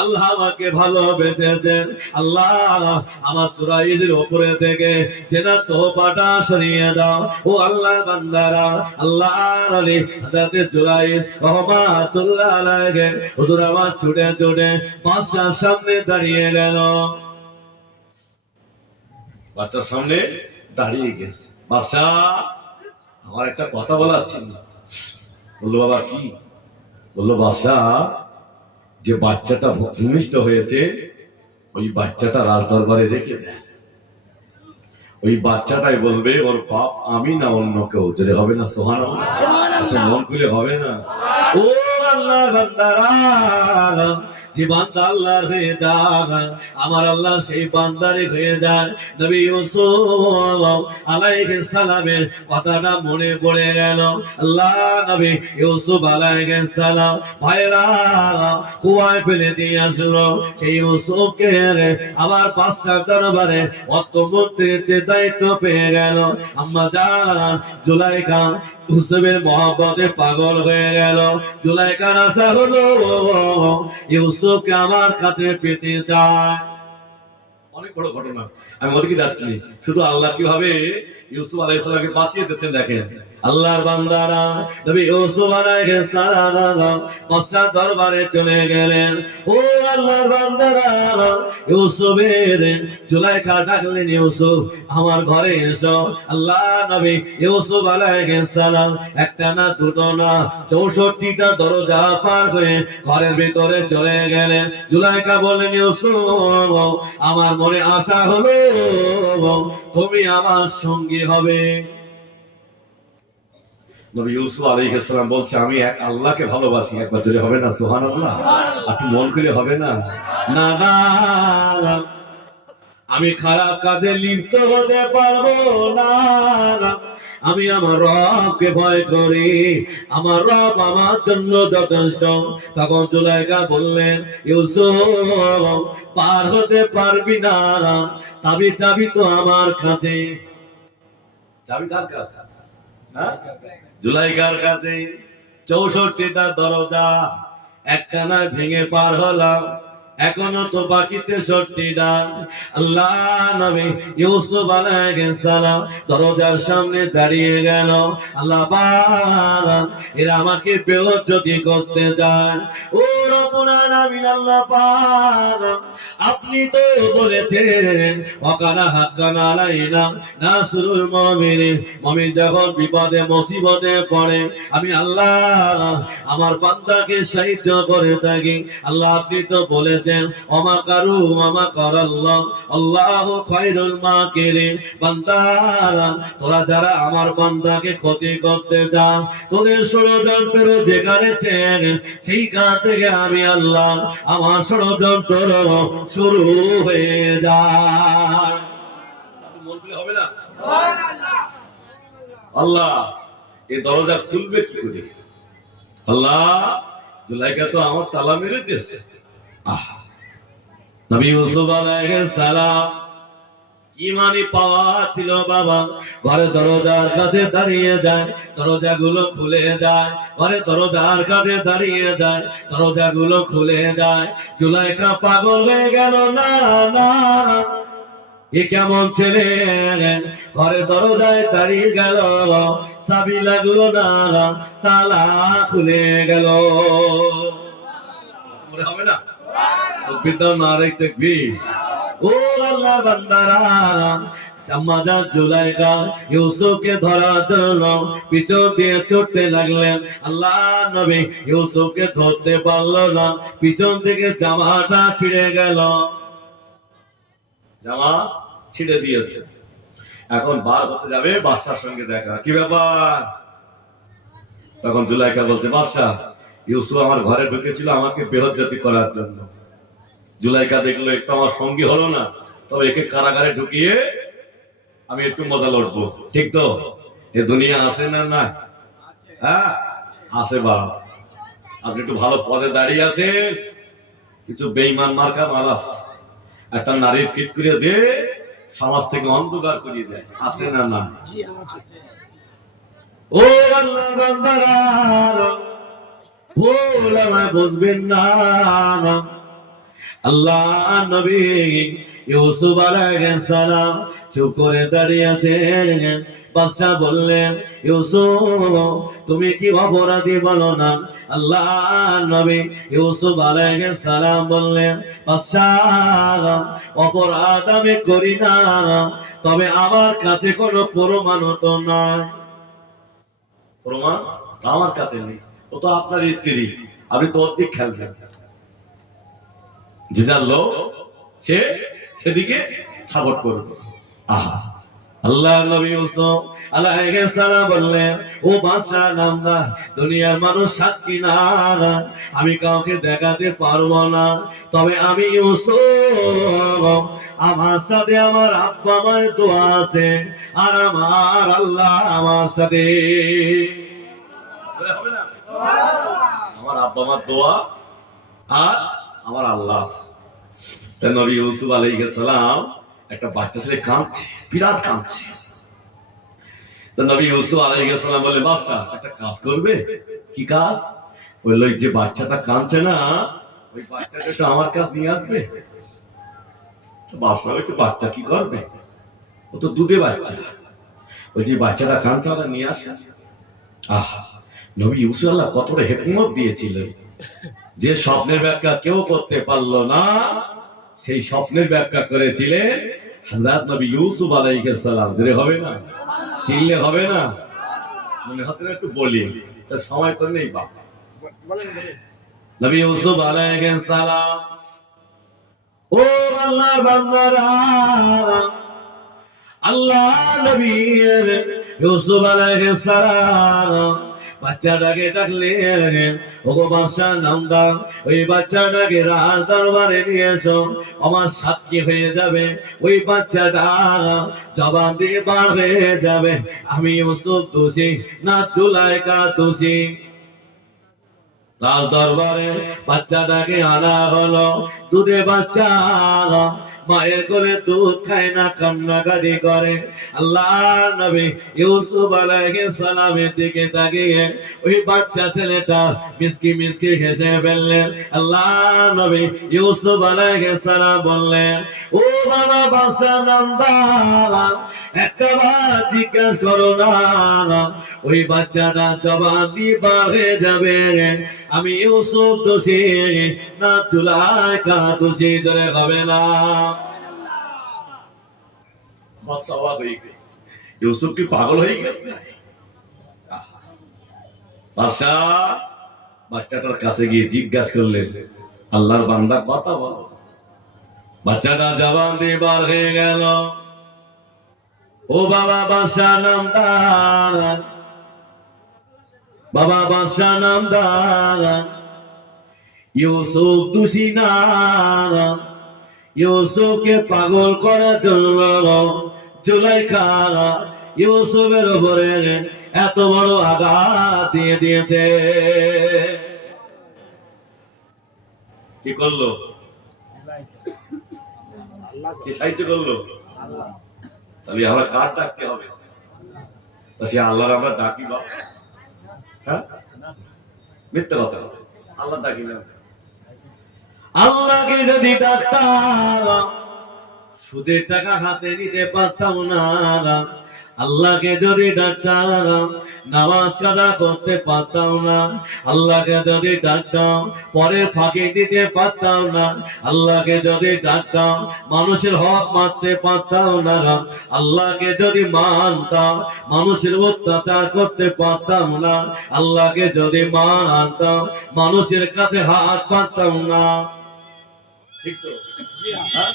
আল্লাহ আমাকে ভালোবেসেছেন, আল্লাহ আমার চোরাইদের উপরে থেকে জেনা তোপাটা সরিয়ে দাও। ও আল্লাহর বান্দারা, আল্লাহর আলী হযরতে চোরাই রহমাতুল্লাহ আলাইহি হুজুর আমার ছুটে ছুটে বাদশার সামনে দাঁড়িয়ে গেল। বাচ্চার সামনে দাঁড়িয়ে গেছে। বাদশা, আমার একটা কথা বলার ছিল। বললো, বাবা কি? বললো, বাদশা, যে বাচ্চাটা ভূমিষ্ঠ হয়েছে, ওই বাচ্চাটা রাজ দরবারে রেখে দেয়। ওই বাচ্চাটাই বলবে ওর বাপ আমি না অন্য কেউ। যদি হবে না সুবহানাল্লাহ, মন খুলে হবে না। ও আল্লাহর বান্দারা, যে বান্দা আল্লাহর হয়ে যায়, আমার আল্লাহ সেই বান্দারে হয়ে যায়। নবী ইউসুফ আলাইহিস সালামের কথাটা মনে পড়ে গেল। আল্লাহ নবী ইউসুফ আলাইহিস সালাম ভাইরা কুয়ায় ফেলে দিয়ে আসলো। সেই ইউসুফকে আবার বাদশার দরবারে অর্থমন্ত্রীর দায়িত্ব পেয়ে গেল। আম্মা জান জুলাইখা ইউসুফের মহব্বতে পাগল হয়ে গেল। জুলাইখার আশা হলো ইউসুফকে আমার কাছে পেতে চায়। অনেক বড় ঘটনা, আমি ওদিকে যাচ্ছি। শুধু আল্লাহ কিভাবে ইউসুফ আলাইহিস সালামকে বাঁচিয়ে দিতেন দেখেন। আল্লাহর বান্দারা, নবী ইউসুফ আলাইহিস সালাম বাদশার দরবারে চলে গেলেন। ও আল্লাহর বান্দারা, ইউসুফের জুলাইখা ডাকলেন, ইউসুফ আমার ঘরে এসো। আল্লাহ নবী ইউসুফ আলাইহিস সালাম একটা না দুটো না 64টা দরজা পার হয়ে ঘরের ভিতরে চলে গেলেন। জুলাইখা বললেন, ইউসুফ আমার মনে আশা হলো তুমি আমার সঙ্গী হবে। নবী ইউসুফ আলাইহিস সালাম বলছে, আমি এক আল্লাহকে ভালোবাসি। একবার জোরে হবে না সুবহানাল্লাহ? আপনি মন খুলে হবে না? না না, আমি খারাপ কাজে লিপ্ত হতে পারবো না। আমি আমার রবকে ভয় করি, আমার রব আমার জন্য যথেষ্ট। তখন জুলাইখা বললেন, ইউসুফ পার হতে পারবি না, চাবি চাবি তো আমার কাছে। চাবি কার কাছে? জুলাইখার কাছে। 64টা দরজা একটা না ভেঙে পার হলাম, এখনো তো বাকি 63টা। আল্লাহ নবী ইউসুফ আলাইহিস সালাম দরজার সামনে দাঁড়িয়ে গেল। আল্লাহ পাক এরা আমাকে বেইজ্জতি করতে যায়। ও রব্বুল আলামিন, আল্লাহ পাক আপনি তো বলেছেন ওয়াকানা হাক্কান আলাইনা নাসরুল মুমিনিন। মুমিন যখন বিপদে মুসিবতে পড়ে আমি আল্লাহ আমার বান্দাকে সাহায্য করে থাকি। আল্লাহ আপনি তো বলেছেন ওমা কারু ওমা কারাল্লাহ আল্লাহু খায়রুল মাকিরিন। বান্দারা তোরা যারা আমার বান্দাকে ক্ষতি করতে চান, তোদের ষড়যন্ত্র যেখানে শেষ সেইখান থেকে আমি আল্লাহ আমার ষড়যন্ত্র শুরু হয়ে যায়। মন খুলে হবে না? আল্লাহ এই দরজা খুলবে কি করে? আল্লাহ জুলাইখা তো আমার তালা মেরে দিয়েছে। নবী ইউসুফ আলাইহিস সালাম ইমানি পাওয়া ছিল বাবা। ঘরে দরজার কাছে দাঁড়িয়ে যায়, দরজাগুলো খুলে যায়। ঘরে দরজার কাছে দাঁড়িয়ে যায়, দরজাগুলো খুলে যায়। জুলাইখা পাগল হয়ে গেল, না না এ কেমন ছেলে, ঘরে দরজায় দাঁড়িয়ে গেল, চাবি লাগলো না, তালা খুলে গেল। হবে না? ও আল্লাহ বান্দারা, আম্মাজান জুলাইখা ইউসুফকে ধরার জন্য পিছন দিয়ে ছুটতে লাগলেন। আল্লাহ নবী ইউসুফকে ধরতে পারলো না, পিছন থেকে জামাটা ছিঁড়ে গেল। জামা ছিঁড়ে দিয়েছে। এখন বার হতে যাবে, বাদশার সঙ্গে দেখা। কি ব্যাপার? তখন জুলাইখা বলছে, বাদশা ইউসুফ আমার ঘরে ঢুকেছিল আমাকে বেইজ্জতি করার জন্য। জুলাইখা দেখলো একটু আমার সঙ্গী হলো না, তবে একে কারাগারে ঢুকিয়ে আমি একটু মজা লড়বো, ঠিক তো? এ দুনিয়া আছে না না? হ্যাঁ আছে বা আপনি একটু ভালো পদে দাঁড়িয়ে আছেন, কিছু বেঈমান মার্কা মারাস একটা নারীর ফিট করে দিয়ে সমাজ থেকে অন্ধকার করিয়ে দেয়, আছে না না? ও আল্লাহ বান্দারা, ভুল আমায় বুঝবেন না। আল্লাহ নবী ইউসুফ আলাইহিস সালাম চুপ করে দাঁড়িয়ে আছেন। বাদশা বললেন, ইউসুফ তুমি কি অপরাধী বলো না? আল্লাহ নবী ইউসুফ আলাইহিস সালাম বললেন, বাদশা অপরাধ আমি করি না, তবে আমার কাছে কোনো প্রমাণ তো নাই। প্রমাণ আমার কাছে নেই, ও তো আপনার স্ত্রী, আপনি তো অধিক খেয়াল রাখবেন। যেটার লোক সে সেদিকে সাপোর্ট করবে। আহা, আল্লাহ নবী ইউসুফ আলাইহিস সালাম বললেন, ও বাদশা নামদা, দুনিয়ার মানুষ সাক্ষী না, আমি কাউকে দেখাতে পারবো না, তবে আমি ইউসুফ, আমার সাথে আমার আব্বা মায়ের দোয়া আছে, আর আমার আল্লাহ আমার সাথে। হবে না? আমার আব্বা মার দোয়া আর আমার আল্লাহ। তাই নবী ইউসুফ আলাইহিস সালাম একটা বাচ্চা ছেলে কাঁদছে, বিরাট কাঁদছে। তো নবী ইউসুফ আলাইহিস সালাম বলে, বাদশা একটা কাজ করবে। কি কাজ? বলল, যে বাচ্চাটা কাঁদছে না, ওই বাচ্চাটা একটু আমার কাছে নিয়ে আসবে। বাদশা একটু বাচ্চা কি করবে, ও তো দুধে বাচ্চা, ওই যে বাচ্চাটা কাঁদছে ওটা নিয়ে আসে। আহা, নবী ইউসুফ আল্লাহ কতটা হিকমত দিয়েছিলেন, যে স্বপ্নের ব্যাখ্যা কেউ করতে পারলো না, সেই স্বপ্নের ব্যাখ্যা করেছিলেন হযরত নবী ইউসুফ আলাইহিস সালাম। ধরে হবে না, চিনলে হবে না, মনে হচ্ছে না একটু বলি, তার সময় তো নেই বাপ। নবী ইউসুফ আলাইহিস সালাম, ও আল্লাহর বান্দারা, আল্লাহ নবী ইউসুফ আলাইহিস সালাম বাচ্চাটাকে ডাকলেন, ওগো বাদশা নামদা, ওই বাচ্চাটাকে রাজ দরবারে নিয়ে এসো, আমার সাক্ষী হয়ে যাবে। ওই বাচ্চাটা জবান দিয়ে বার হয়ে যাবে, আমি ইউসুফ দোষী না জুলাইখা দোষী। রাজ দরবারে বাচ্চাটাকে আনা হলো, দুধে বাচ্চা, মায়ের কোলে দুধ খায় না, কান্নাকাটি করে। আল্লাহ নবী ইউসুফ আলাইহিস সালামের দিকে তাকিয়ে ওই বাচ্চা ছেলেটা মিসকি মিসকি হেসে ফেললেন। আল্লাহ নবী ইউসুফ আলাইহিস সালাম বললেন, ও বাবা বাদশা নামদা, একটা বার জিজ্ঞাসা করো না, ওই বাচ্চাটা জবান দিয়ে বার হয়ে যাবে, আমি ইউসুফ দোষী না জুলাইখা দোষী। ধরে হবে না? ইউসুফ কি পাগল হয়ে গেছে? বাচ্চাটার কাছে গিয়ে জিজ্ঞাসা করলেন, আল্লাহর বান্দা কথা বলো। বাচ্চাটা জবান দিয়ে বার হয়ে গেল, ও বাবা বাদশা নামদার, বাবা বাদশা নামদার, ইউসুফ দোষী না, ইউসুফকে পাগল করার জন্য জুলাইখা ইউসুফের উপরে এত বড় আঘাত দিয়ে দিয়েছে। কি করলো? কি সাহায্য করলো? তাহলে আমরা কার ডাকতে হবে? তা সে আল্লাহর আমরা ডাকি বা? হ্যাঁ, মিথ্যা কথা, আল্লাহ ডাকি না। আল্লাহকে যদি ডাকতাম, সুদের টাকা হাতে নিতে পারতাম না। আল্লাহকে যদি ডাকতাম, নামাজ কাজা করতে পারতাম না। আল্লাহকে যদি ডাকতাম, পরে ফাঁকি দিতে পারতাম না। আল্লাহকে যদি ডাকতাম, মানুষের হক মারতে পারতাম না। আল্লাহকে যদি মানতাম, মানুষের অত্যাচার করতে পারতাম না। আল্লাহকে যদি মানতাম, মানুষের কাছে হাত পাততাম না। ঠিক তো? হ্যাঁ?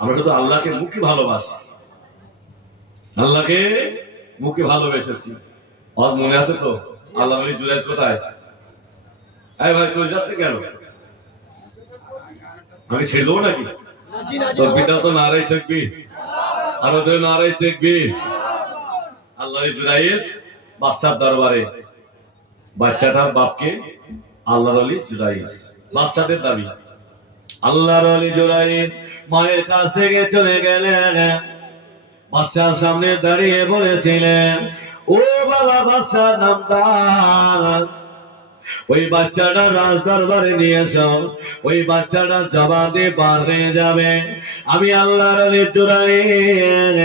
আমরা শুধু আল্লাহকে মুখে ভালোবাসি, আল্লাহকে মুখে ভালোবেসেছি। আজ মনে আছে তো আল্লাহ বলি জুলাইশ কোথায়? এই ভাই চলে যাচ্ছে কেন? আমি ছেড়ে দেবো নাকি? তকবীরটা তো নারাই থাকবি। আরো তো নারাই তাকবীর। আল্লাহর জুরাইর বাদশার দরবারে বাচ্চাটার বাপকে আল্লাহর ওলি জুরাইর বাদশাদের দাবি। আল্লাহর ওলি জুরাইর মায়ের কাছ থেকে চলে গেলেন, বাদশার সামনে দাঁড়িয়ে বলেছিলেন, ও বাবা বাদশাহ নামদার, ওই বাচ্চাটা রাজ দরবারে নিয়ে এসো, ওই বাচ্চাটা জবাব দিয়ে পার হয়ে যাবে। আমি আল্লাহর ওলি জুরাইর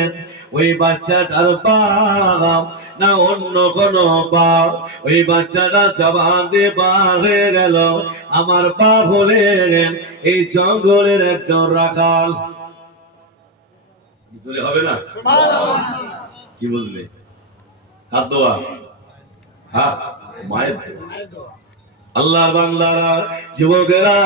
ওই বাচ্চাটার বাপ না অন্য কোন বাপ, ওই বাচ্চাটা জবাব দিয়ে পার হয়ে গেল। আমার বাপ হলেন এই জঙ্গলের একজন রাখাল। হবে না? কি বুঝলে? হাত দোয়া, হ্যাঁ মায়ের আল্লাহ বান্দারা, যুবকেরা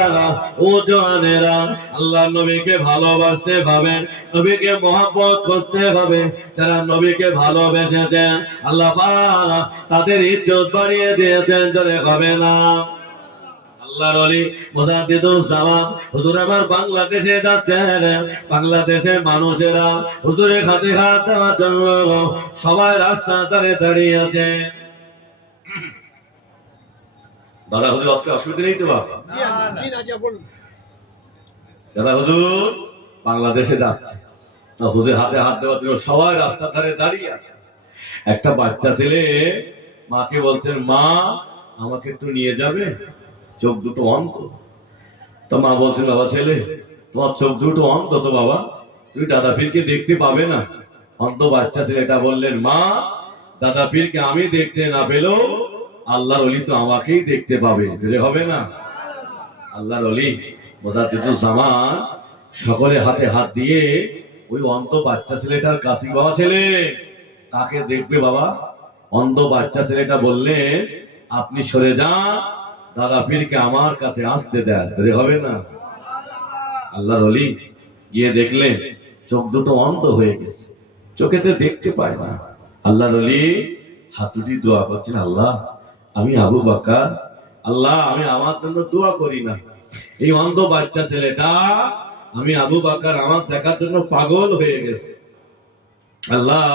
ও জওয়ানেরা, আল্লাহ নবীকে ভালোবাসতে হবে, নবীকে মহব্বত করতে হবে। যারা নবীকে ভালোবেসেছেন আল্লাহ পাক তাদের ইজ্জত বাড়িয়ে দিয়েছেন, জোরে হবে না? আল্লাহর ওলি মুজাদ্দিদুস জামান হুজুর আমার বাংলাদেশে যাচ্ছেন। বাংলাদেশের মানুষেরা হুজুরের হাতে হাত দেওয়ার জন্য সবাই রাস্তা ধারে দাঁড়িয়ে আছে। দাদা হুজুর আজকে অসুবিধা নেই তো? বাবা দাদা হুজুর বাংলাদেশে যাচ্ছে, তা হুজুর হাতে হাত দেওয়ার জন্য সবাই রাস্তা ধারে দাঁড়িয়ে আছে। একটা বাচ্চা ছেলে মাকে বলছেন, মা আমাকে একটু নিয়ে যাবে, চোখ দুটো অন্ধ। তো মা বলছেন, বাবা ছেলে তোমার চোখ দুটো অন্ধ তো বাবা, তুমি দাদা পীরকে দেখতে পাবে না। অন্ধ বাচ্চা ছেলেটা বললেন, মা দাদা পীরকে আমি দেখতে না পেলেও আল্লাহর ওলি তো আমাকেই দেখতে পাবে, যদি হবে না? আল্লাহর ওলি মুজাদ্দিদুস জামান সকলে হাতে হাত দিয়ে ওই অন্ধ বাচ্চা ছেলেটার কাছে, বাবা ছেলে কাকে দেখবে বাবা? অন্ধ বাচ্চা ছেলেটা বললেন, আপনি সরে যান, দাদা পীরকে আমার কাছে আসতে দেন, যদি হবে না? আল্লাহর ওলি গিয়ে দেখলেন চোখ দুটো অন্ধ হয়ে গেছে, চোখেতে দেখতে পায় না। আল্লাহর ওলি হাতুড়ি দোয়া করছেন, আল্লাহ আমি আবু বকর, আল্লাহ আমি আমার জন্য দোয়া করি না, এই অন্ধ বাচ্চা ছেলেটা আমি আবু বকর আমার দেখার জন্য পাগল হয়ে গেছে। আল্লাহ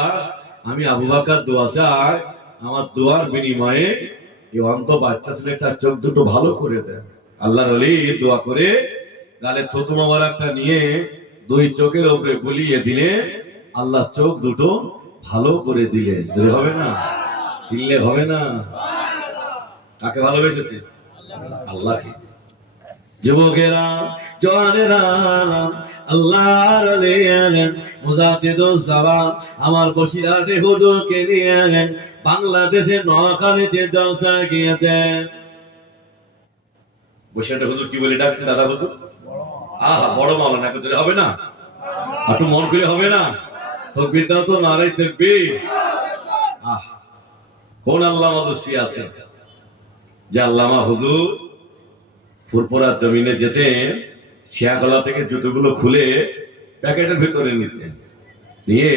আমি আবু বকর দোয়া চাই, আমার দোয়ার বিনিময়ে এই অন্ধ বাচ্চা ছেলেটার চোখ দুটো ভালো করে দেন। আল্লাহর ওলি দোয়া করে গালে থুতু মোবারকটা নিয়ে দুই চোখের উপরে বুলিয়ে দিলে আল্লাহ চোখ দুটো ভালো করে দিলেন, যদি হবে না? দিলে হবে না? কাকে ভালোবেসেছে? আল্লাহকে। যুবকেরা জওয়ানেরা, আল্লাহর ওলি মুজাদ্দিদুস জামান আমার বসিরহাটে হুজুরকে নিয়ে বাংলাদেশে নোয়াখালীতে জলসায় গিয়েছেন। বসিরহাটে হুজুর কি বলে ডাকছে? দাদা হুজুর। আহা বড় মাওলানা, যদি হবে না? একটু মন খুলে হবে না? তাকবীর দাও তো, নারায়ে তাকবীর। আহ কোন আল্লামা দোষী আছে যে আল্লামা হুজুর ফুরপুরার জমিনে যেতেন, শিয়াগলা থেকে জুতোগুলো খুলে প্যাকেটের ভিতরে নিতেন, নিয়ে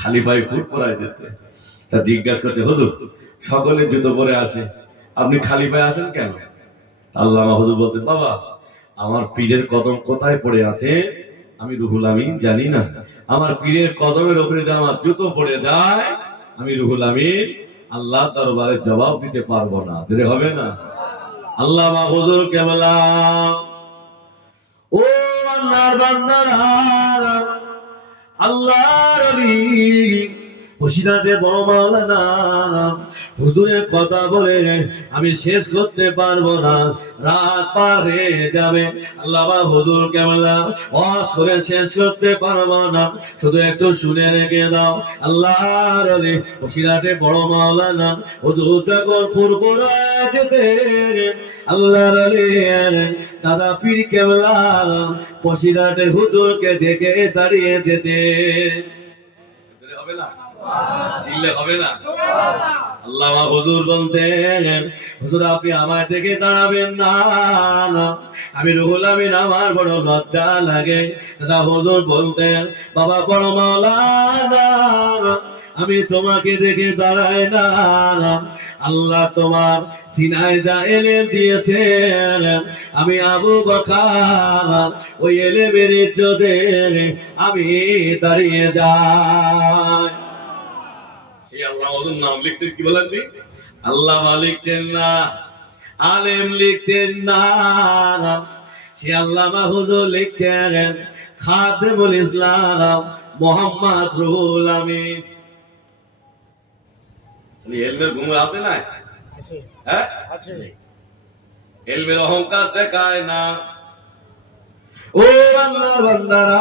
খালি পায়ে ফুরপুরায় যেতেন। তা জিজ্ঞাসা করতে, হুজুর সকলে জুতো পরে আসে, আপনি খালি পায়ে আসেন কেন? আল্লামা হুজুর বলতেন, বাবা আমার পীরের কদম কোথায় পড়ে আছে আমি রুহুল আমিন জানি না, আমার পীরের কদমের উপরে যে আমার জুতো পড়ে যায় আমি রুহুল আমিন আল্লাহ দরবারে জবাব দিতে পারবো না, যদি হবে না? আল্লামা হুজুর কেবলা ও আল্লাহর বান্দারা, আল্লাহর ওলি বসিরহাটে বড় মাওলানা হুজুরের কথা বলে আমি শেষ করতে পারবো না, রাত পার হয়ে যাবে। আল্লামা হুজুর কেবলা ওয়াজ করে শেষ করতে পারবো না, শুধু একটু শুনে রেখে দাও। আল্লাহর ওলি বসিরহাটে বড় মাওলানা হুজুর যখন ফুরফুরায় যেতেন, আল্লাহর ওলি দাদা পীর কেবলা বসিরহাটের হুজুরকে দেখে দাঁড়িয়ে যেতেন, হবে না? চিল্লে হবে না? আল্লামা হুজুর বলতেন, হুজুর আপনি আমায় দেখে দাঁড়াবেন না, আমি রুহুল আমিন আমার বড় লজ্জা লাগে। দাদা হুজুর বলতেন, বাবা বড় মাওলানা আমি তোমাকে দেখে দাঁড়াই না, আল্লাহ তোমার সিনায় যা এলেম দিয়েছেন, আমি আবু বকর ওই এলেমের ইজ্জতে আমি দাঁড়িয়ে যাই। এই আল্লাহ ওদের নাম লিখতে কি বলেন? আল্লাহ লিখতেন না, আলেম লিখতেন না, সে আল্লামা হুজুর লিখতেন খাদেমুল ইসলাম মোহাম্মদ রুহুল আমিন। এলমের ঘুম আছে না? আছে হ্যাঁ, আছে। এলমের অহংকার দেখায় না। ও আল্লাহ বান্দারা,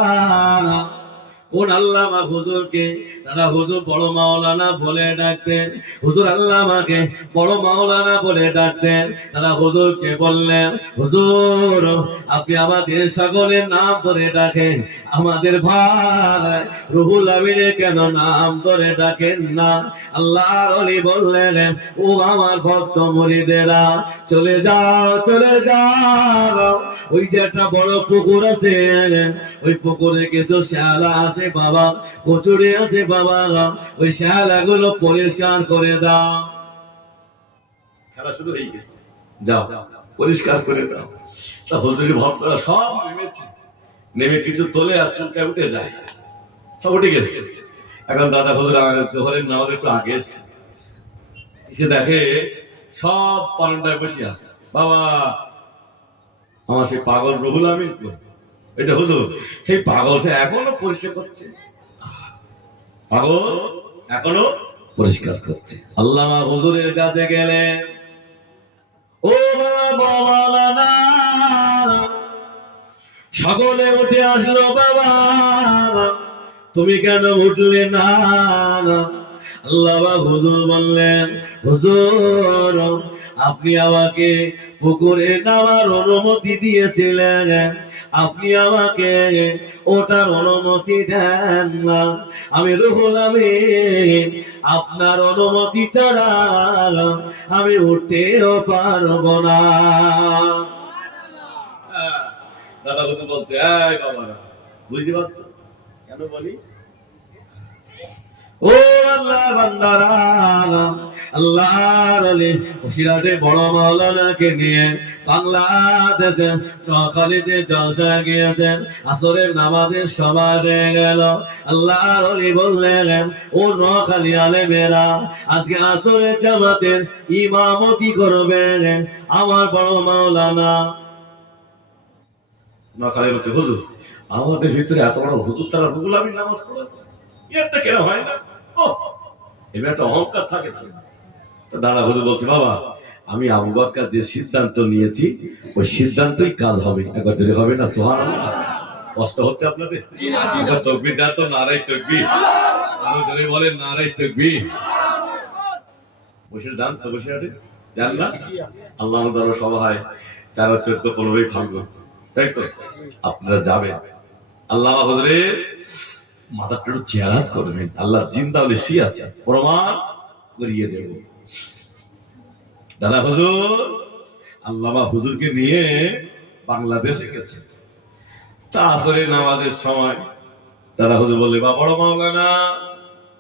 কোন আল্লামা হুজুরকে তারা হুজুর বড় মাওলানা বলে ডাকতেন, হুজুর আল্লামাকে বড় মাওলানা বলে ডাকতেন। তারা হুজুরকে বললেন, হুজুর আপনি আমাদের সকলের নাম ধরে ডাকেন, আমাদের ভাই রুহুল আমিনে কেন নাম ধরে ডাকেন না? আল্লাহর ওলি বললেন, ও আমার ভক্ত মুরিদেরা, চলে যাও চলে যাও, ওই যে একটা বড় পুকুর আছে, ওই পুকুরে কিছু শ্যাওলা আছে বাবা, কচুরি আছে বাবা, ওই শ্যাওলাগুলো পরিষ্কার করে দাও। খেলা শুরু হয়ে গেছে, যাও পরিষ্কার করে দাও। তা হুজুরি ভক্তরা সব নেমেছে, নেমে কিছু তোলে আর চুলকা উঠে যায়, সব উঠে গেছে। এখন দাদা হুজুর জোহরের নামাজ একটু আগে এসে দেখে সব বারান্দায় বসে আছে। বাবা আমার সেই পাগল রুহুল আমিন কই? এটা হুজুর সেই পাগল, সে এখনো পরিষ্কার করছে, পাগল এখনো পরিষ্কার করছে। আল্লামা হুজুরের কাছে গেলেন, ও বাবা মাওলানা, সকলে উঠে আসলো বাবা, তুমি কেন উঠলে না? আল্লামা হুজুর বললেন, হুজুর আপনি আমাকে পুকুরে নামার অনুমতি দিয়েছিলেন, আপনি আমাকে ওটার অনুমতি দেন না। আমি রুহুল আমিন আপনার অনুমতি ছাড়া আমি উঠতেও পারবো না। দাদা হুজুর বলছে, এই বাবা বুঝতে পারছো কেন বলি? ও আল্লাহ বান্দারা, আল্লাহর ওলি বসিরহাটে বড় মাওলানাকে নিয়ে বাংলাদেশে নোয়াখালীতে জলসা গিয়েছেন, আসরের নামাজের সময় হয়ে গেল। আল্লাহর ওলি বললেন, ও নোয়াখালী আলেমেরা, আজকে আসরের জামাতের ইমামতি করবেন আমার বড় মাওলানা। নোয়াখালী বলছে, হুজুর আমাদের ভিতরে এত বড় হুজুর, তারা রুহুল আমিন নামাজ পড়ে, এটা কেন হয় না? এবার একটা অহংকার থাকে। দাদা হুজুর বলছে, বাবা আমি আবু বকর যে সিদ্ধান্ত নিয়েছি ওই সিদ্ধান্তই কাজ হবে। একবার যদি হবে না সুবহানাল্লাহ? কষ্ট হচ্ছে আপনাদের? তকবীর দেন তো, নারায়ে তাকবীর। যদি বলেন নারায়ে তাকবীর। বসে যান তো, বসে আছেন জান না? আল্লাহ তাআলা সভায় 13, 14, 15 ফাল্গুন, তাই তো আপনারা যাবেন। আল্লাহ হুজুরের মাথাটা একটু চেয়ারাত করবেন, আল্লাহ জিন্দা হলে শুয়ে আছে, প্রমাণ করিয়ে দেব। দাদা হুজুর আল্লামা হুজুরকে নিয়ে বাংলাদেশে গেছে। তা আসরে নামাজের সময় দাদা হুজুর বললে, বা বড় মাওলানা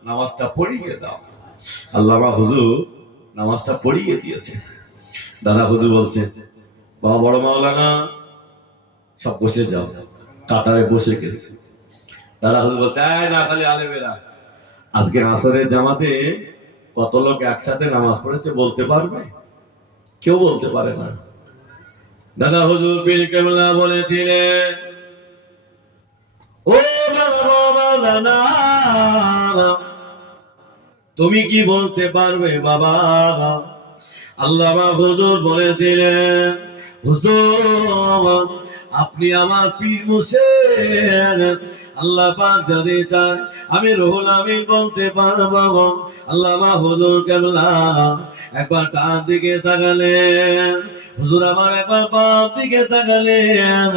নামাজটা পড়িয়ে দাও। আল্লামা হুজুর নামাজটা পড়িয়ে দিয়েছে। দাদা হুজুর বলছে, বা বড় মাওলানা সব বসে যাও, কাতারে বসে গেছে। দাদা হুজুর বলছে, না খালি আলেমেরা, আজকে আসরের জামাতে কত লোক একসাথে নামাজ পড়েছে বলতে পারবে? কেউ বলতে পারে না। দাদা হুজুর পীর কেবলা বলেছিলেন, ও মাওলানা তুমি কি বলতে পারবে বাবা? আল্লামা হুজুর বলেছিলেন, হুজুর আপনি আমার পীর মুর্শিদ, আল্লাহ পাক যদি চায় আমি রুহুল আমিন বলতে পারবো। আল্লামা হুজুর কেবলা একবার ডান দিকে তাকালেন, হুজুর আমার একবার বাম দিকে তাকালেন,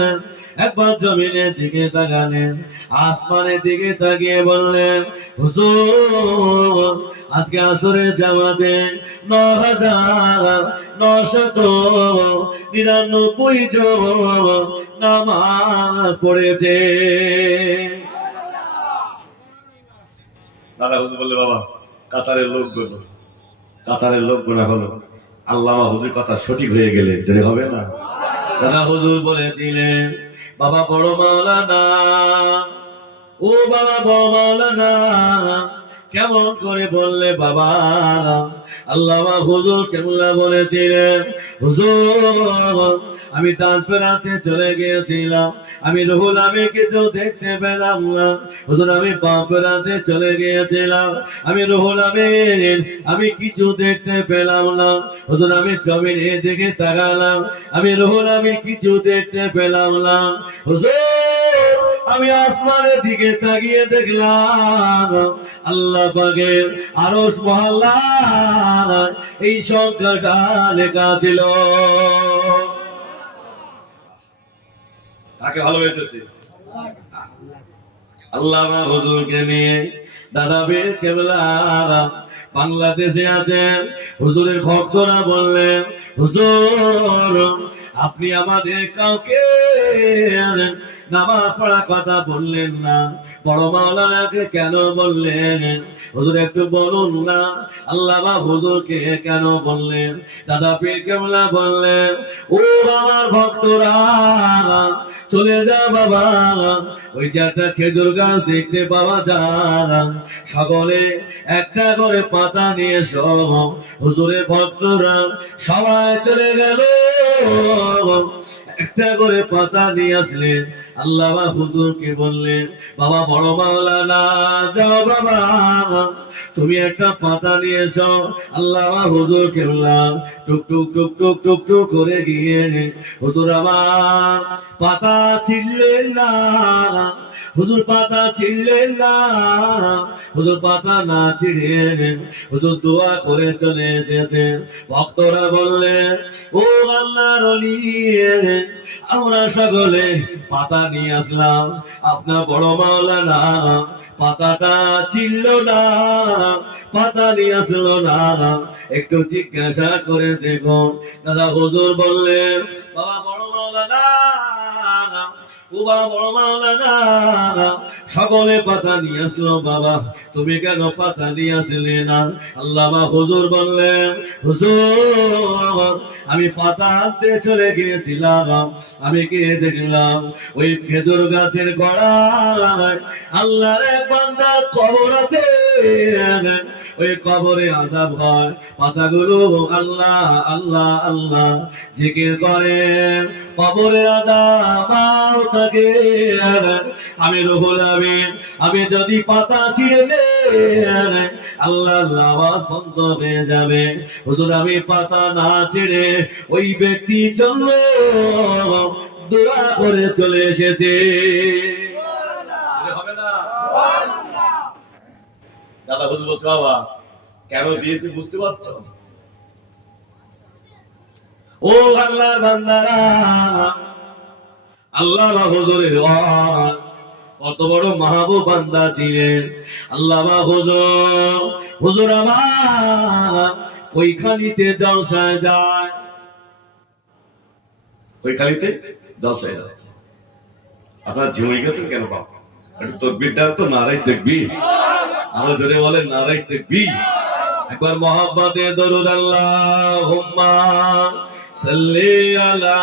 একবার জমিনের দিকে তাকালেন, আসমানের দিকে তাকিয়ে বললেন, হুজুর আজকে আসরের জামাতে ৯,৯৯৯ জন নামাজ পড়েছে। দাদা হুজুর বললে, বাবা কাতারের লোক গোনা হলো, আল্লামা হুজুর কথা সঠিক হয়ে গেলে যদি হবে না। দাদা হুজুর বলেছিলেন, বাবা বড় মাওলানা, ও বাবা বড় মাওলানা, কেমন করে বললে বাবা? আল্লামা হুজুর কেবলা বলেছিলেন, হুজুর আমি তার পেরাতে চলে গিয়েছিলাম, আমি রুহুল আমি কিছু দেখতে পেলাম না। হুজুর আমি বাপেরাতে চলে গিয়েছিলাম, আমি রুহুল আমি কিছু দেখতে পেলাম না। হুজুর আমি জমিনে দিকে তাকালাম, আমি রুহুল কিছু দেখতে পেলাম না। হুজুর আমি আসমানের দিকে তাকিয়ে দেখলাম, আল্লাহ পাকের আরশ মহল্লায় এই সংখ্যাটা লেখা ছিল। তাকে ভালোবেসেছে আল্লামা হুজুরকে নিয়ে দাদা বীর কেবলা বাংলাদেশে আছেন। হুজুরের ভক্তরা বললেন, হুজুর আপনি আমাদের কাউকে নামাজ পড়ার কথা বললেন না, বড় মাওলানাকে কেন বললেন? হুজুর একটু বলুন না, আল্লামা হুজুরকে কেন বললেন? দাদা পীর কেবলা বললেন, ও আমার ভক্তরা চলে যা বাবা, ওই যে একটা খেজুর গাছ দেখতে পাওয়া যায়, সকলে একটা করে পাতা নিয়ে সব হুজুরের ভক্তরা সবাই চলে গেল, একটা করে পাতা নিয়ে আসলেন। আল্লামা হুজুরকে বললেন, বাবা বড় মাওলানা যাও বাবা তুমি একটা পাতা নিয়ে এসো। আল্লামা হুজুর কেবলা টুক টুক টুক টুক টুক টুক করে গিয়ে হুজুর আমার পাতা ছিঁড়লেন না, হুজুর পাতা ছিঁড়লেন না, হুজুর পাতা না ছিঁড়ে হুজুর দোয়া করে চলে এসেছেন। ভক্তরা বললেন, ও আল্লাহর ওলি আমরা সকলে পাতা নিয়ে আসলাম, আপনার বড় মাওলানা পাতাটা ছিল না, পাতা নিয়ে আসলো না, একটু জিজ্ঞাসা করে দেখুন। দাদা হুজুর বললেন, বাবা বড় মাওলানা, ও বাবা বড় মাওলানা সকলে পাতা নিয়ে আসলো, বাবা তুমি কেন পাতা নিয়ে আসলে না? আল্লামা হুজুর বললেন, হুজুর আমি পাতা আনতে চলে গিয়েছিলাম, আমি গিয়ে দেখলাম ওই খেজুর গাছের গোড়ায় আল্লাহর এক বান্দার কবর আছে, ওই কবরে আযাব হয়, পাতাগুলো আল্লাহ আল্লাহ আল্লাহ জিকির করে, কবরে আযাব থাকে। আমি রুহুল আমিন আমি যদি পাতা ছিঁড়ে আল্লাহ আওয়াজ বন্ধ হয়ে যাবে। হুজুর আমি পাতা না ছিঁড়ে ওই ব্যক্তির জন্য দোয়া করে চলে এসেছে। হবে না দাদা হুজুর বলছে, বাবা কেন দিয়েছি বুঝতে পারছো? ও আল্লাহর বান্দারা, আল্লামা হুজুরের ওয়াজ কত বড় মাহবুব বান্দা ছিলেন। আল্লামা হুজুর, হুজুর আমার ওইখানিতে জলসায় যায়, ওইখানিতে জলসায় যায়। আপনার ঝিমে গেছেন কেন বাবা? একটু তাকবীর দেন তো, নারায়ে তাকবীর। আমরা জোরে বলেন নারায়ে তাকবীর। একবার মোহাম্মদে দরুদ আল্লাহুম্মা সাল্লি আলা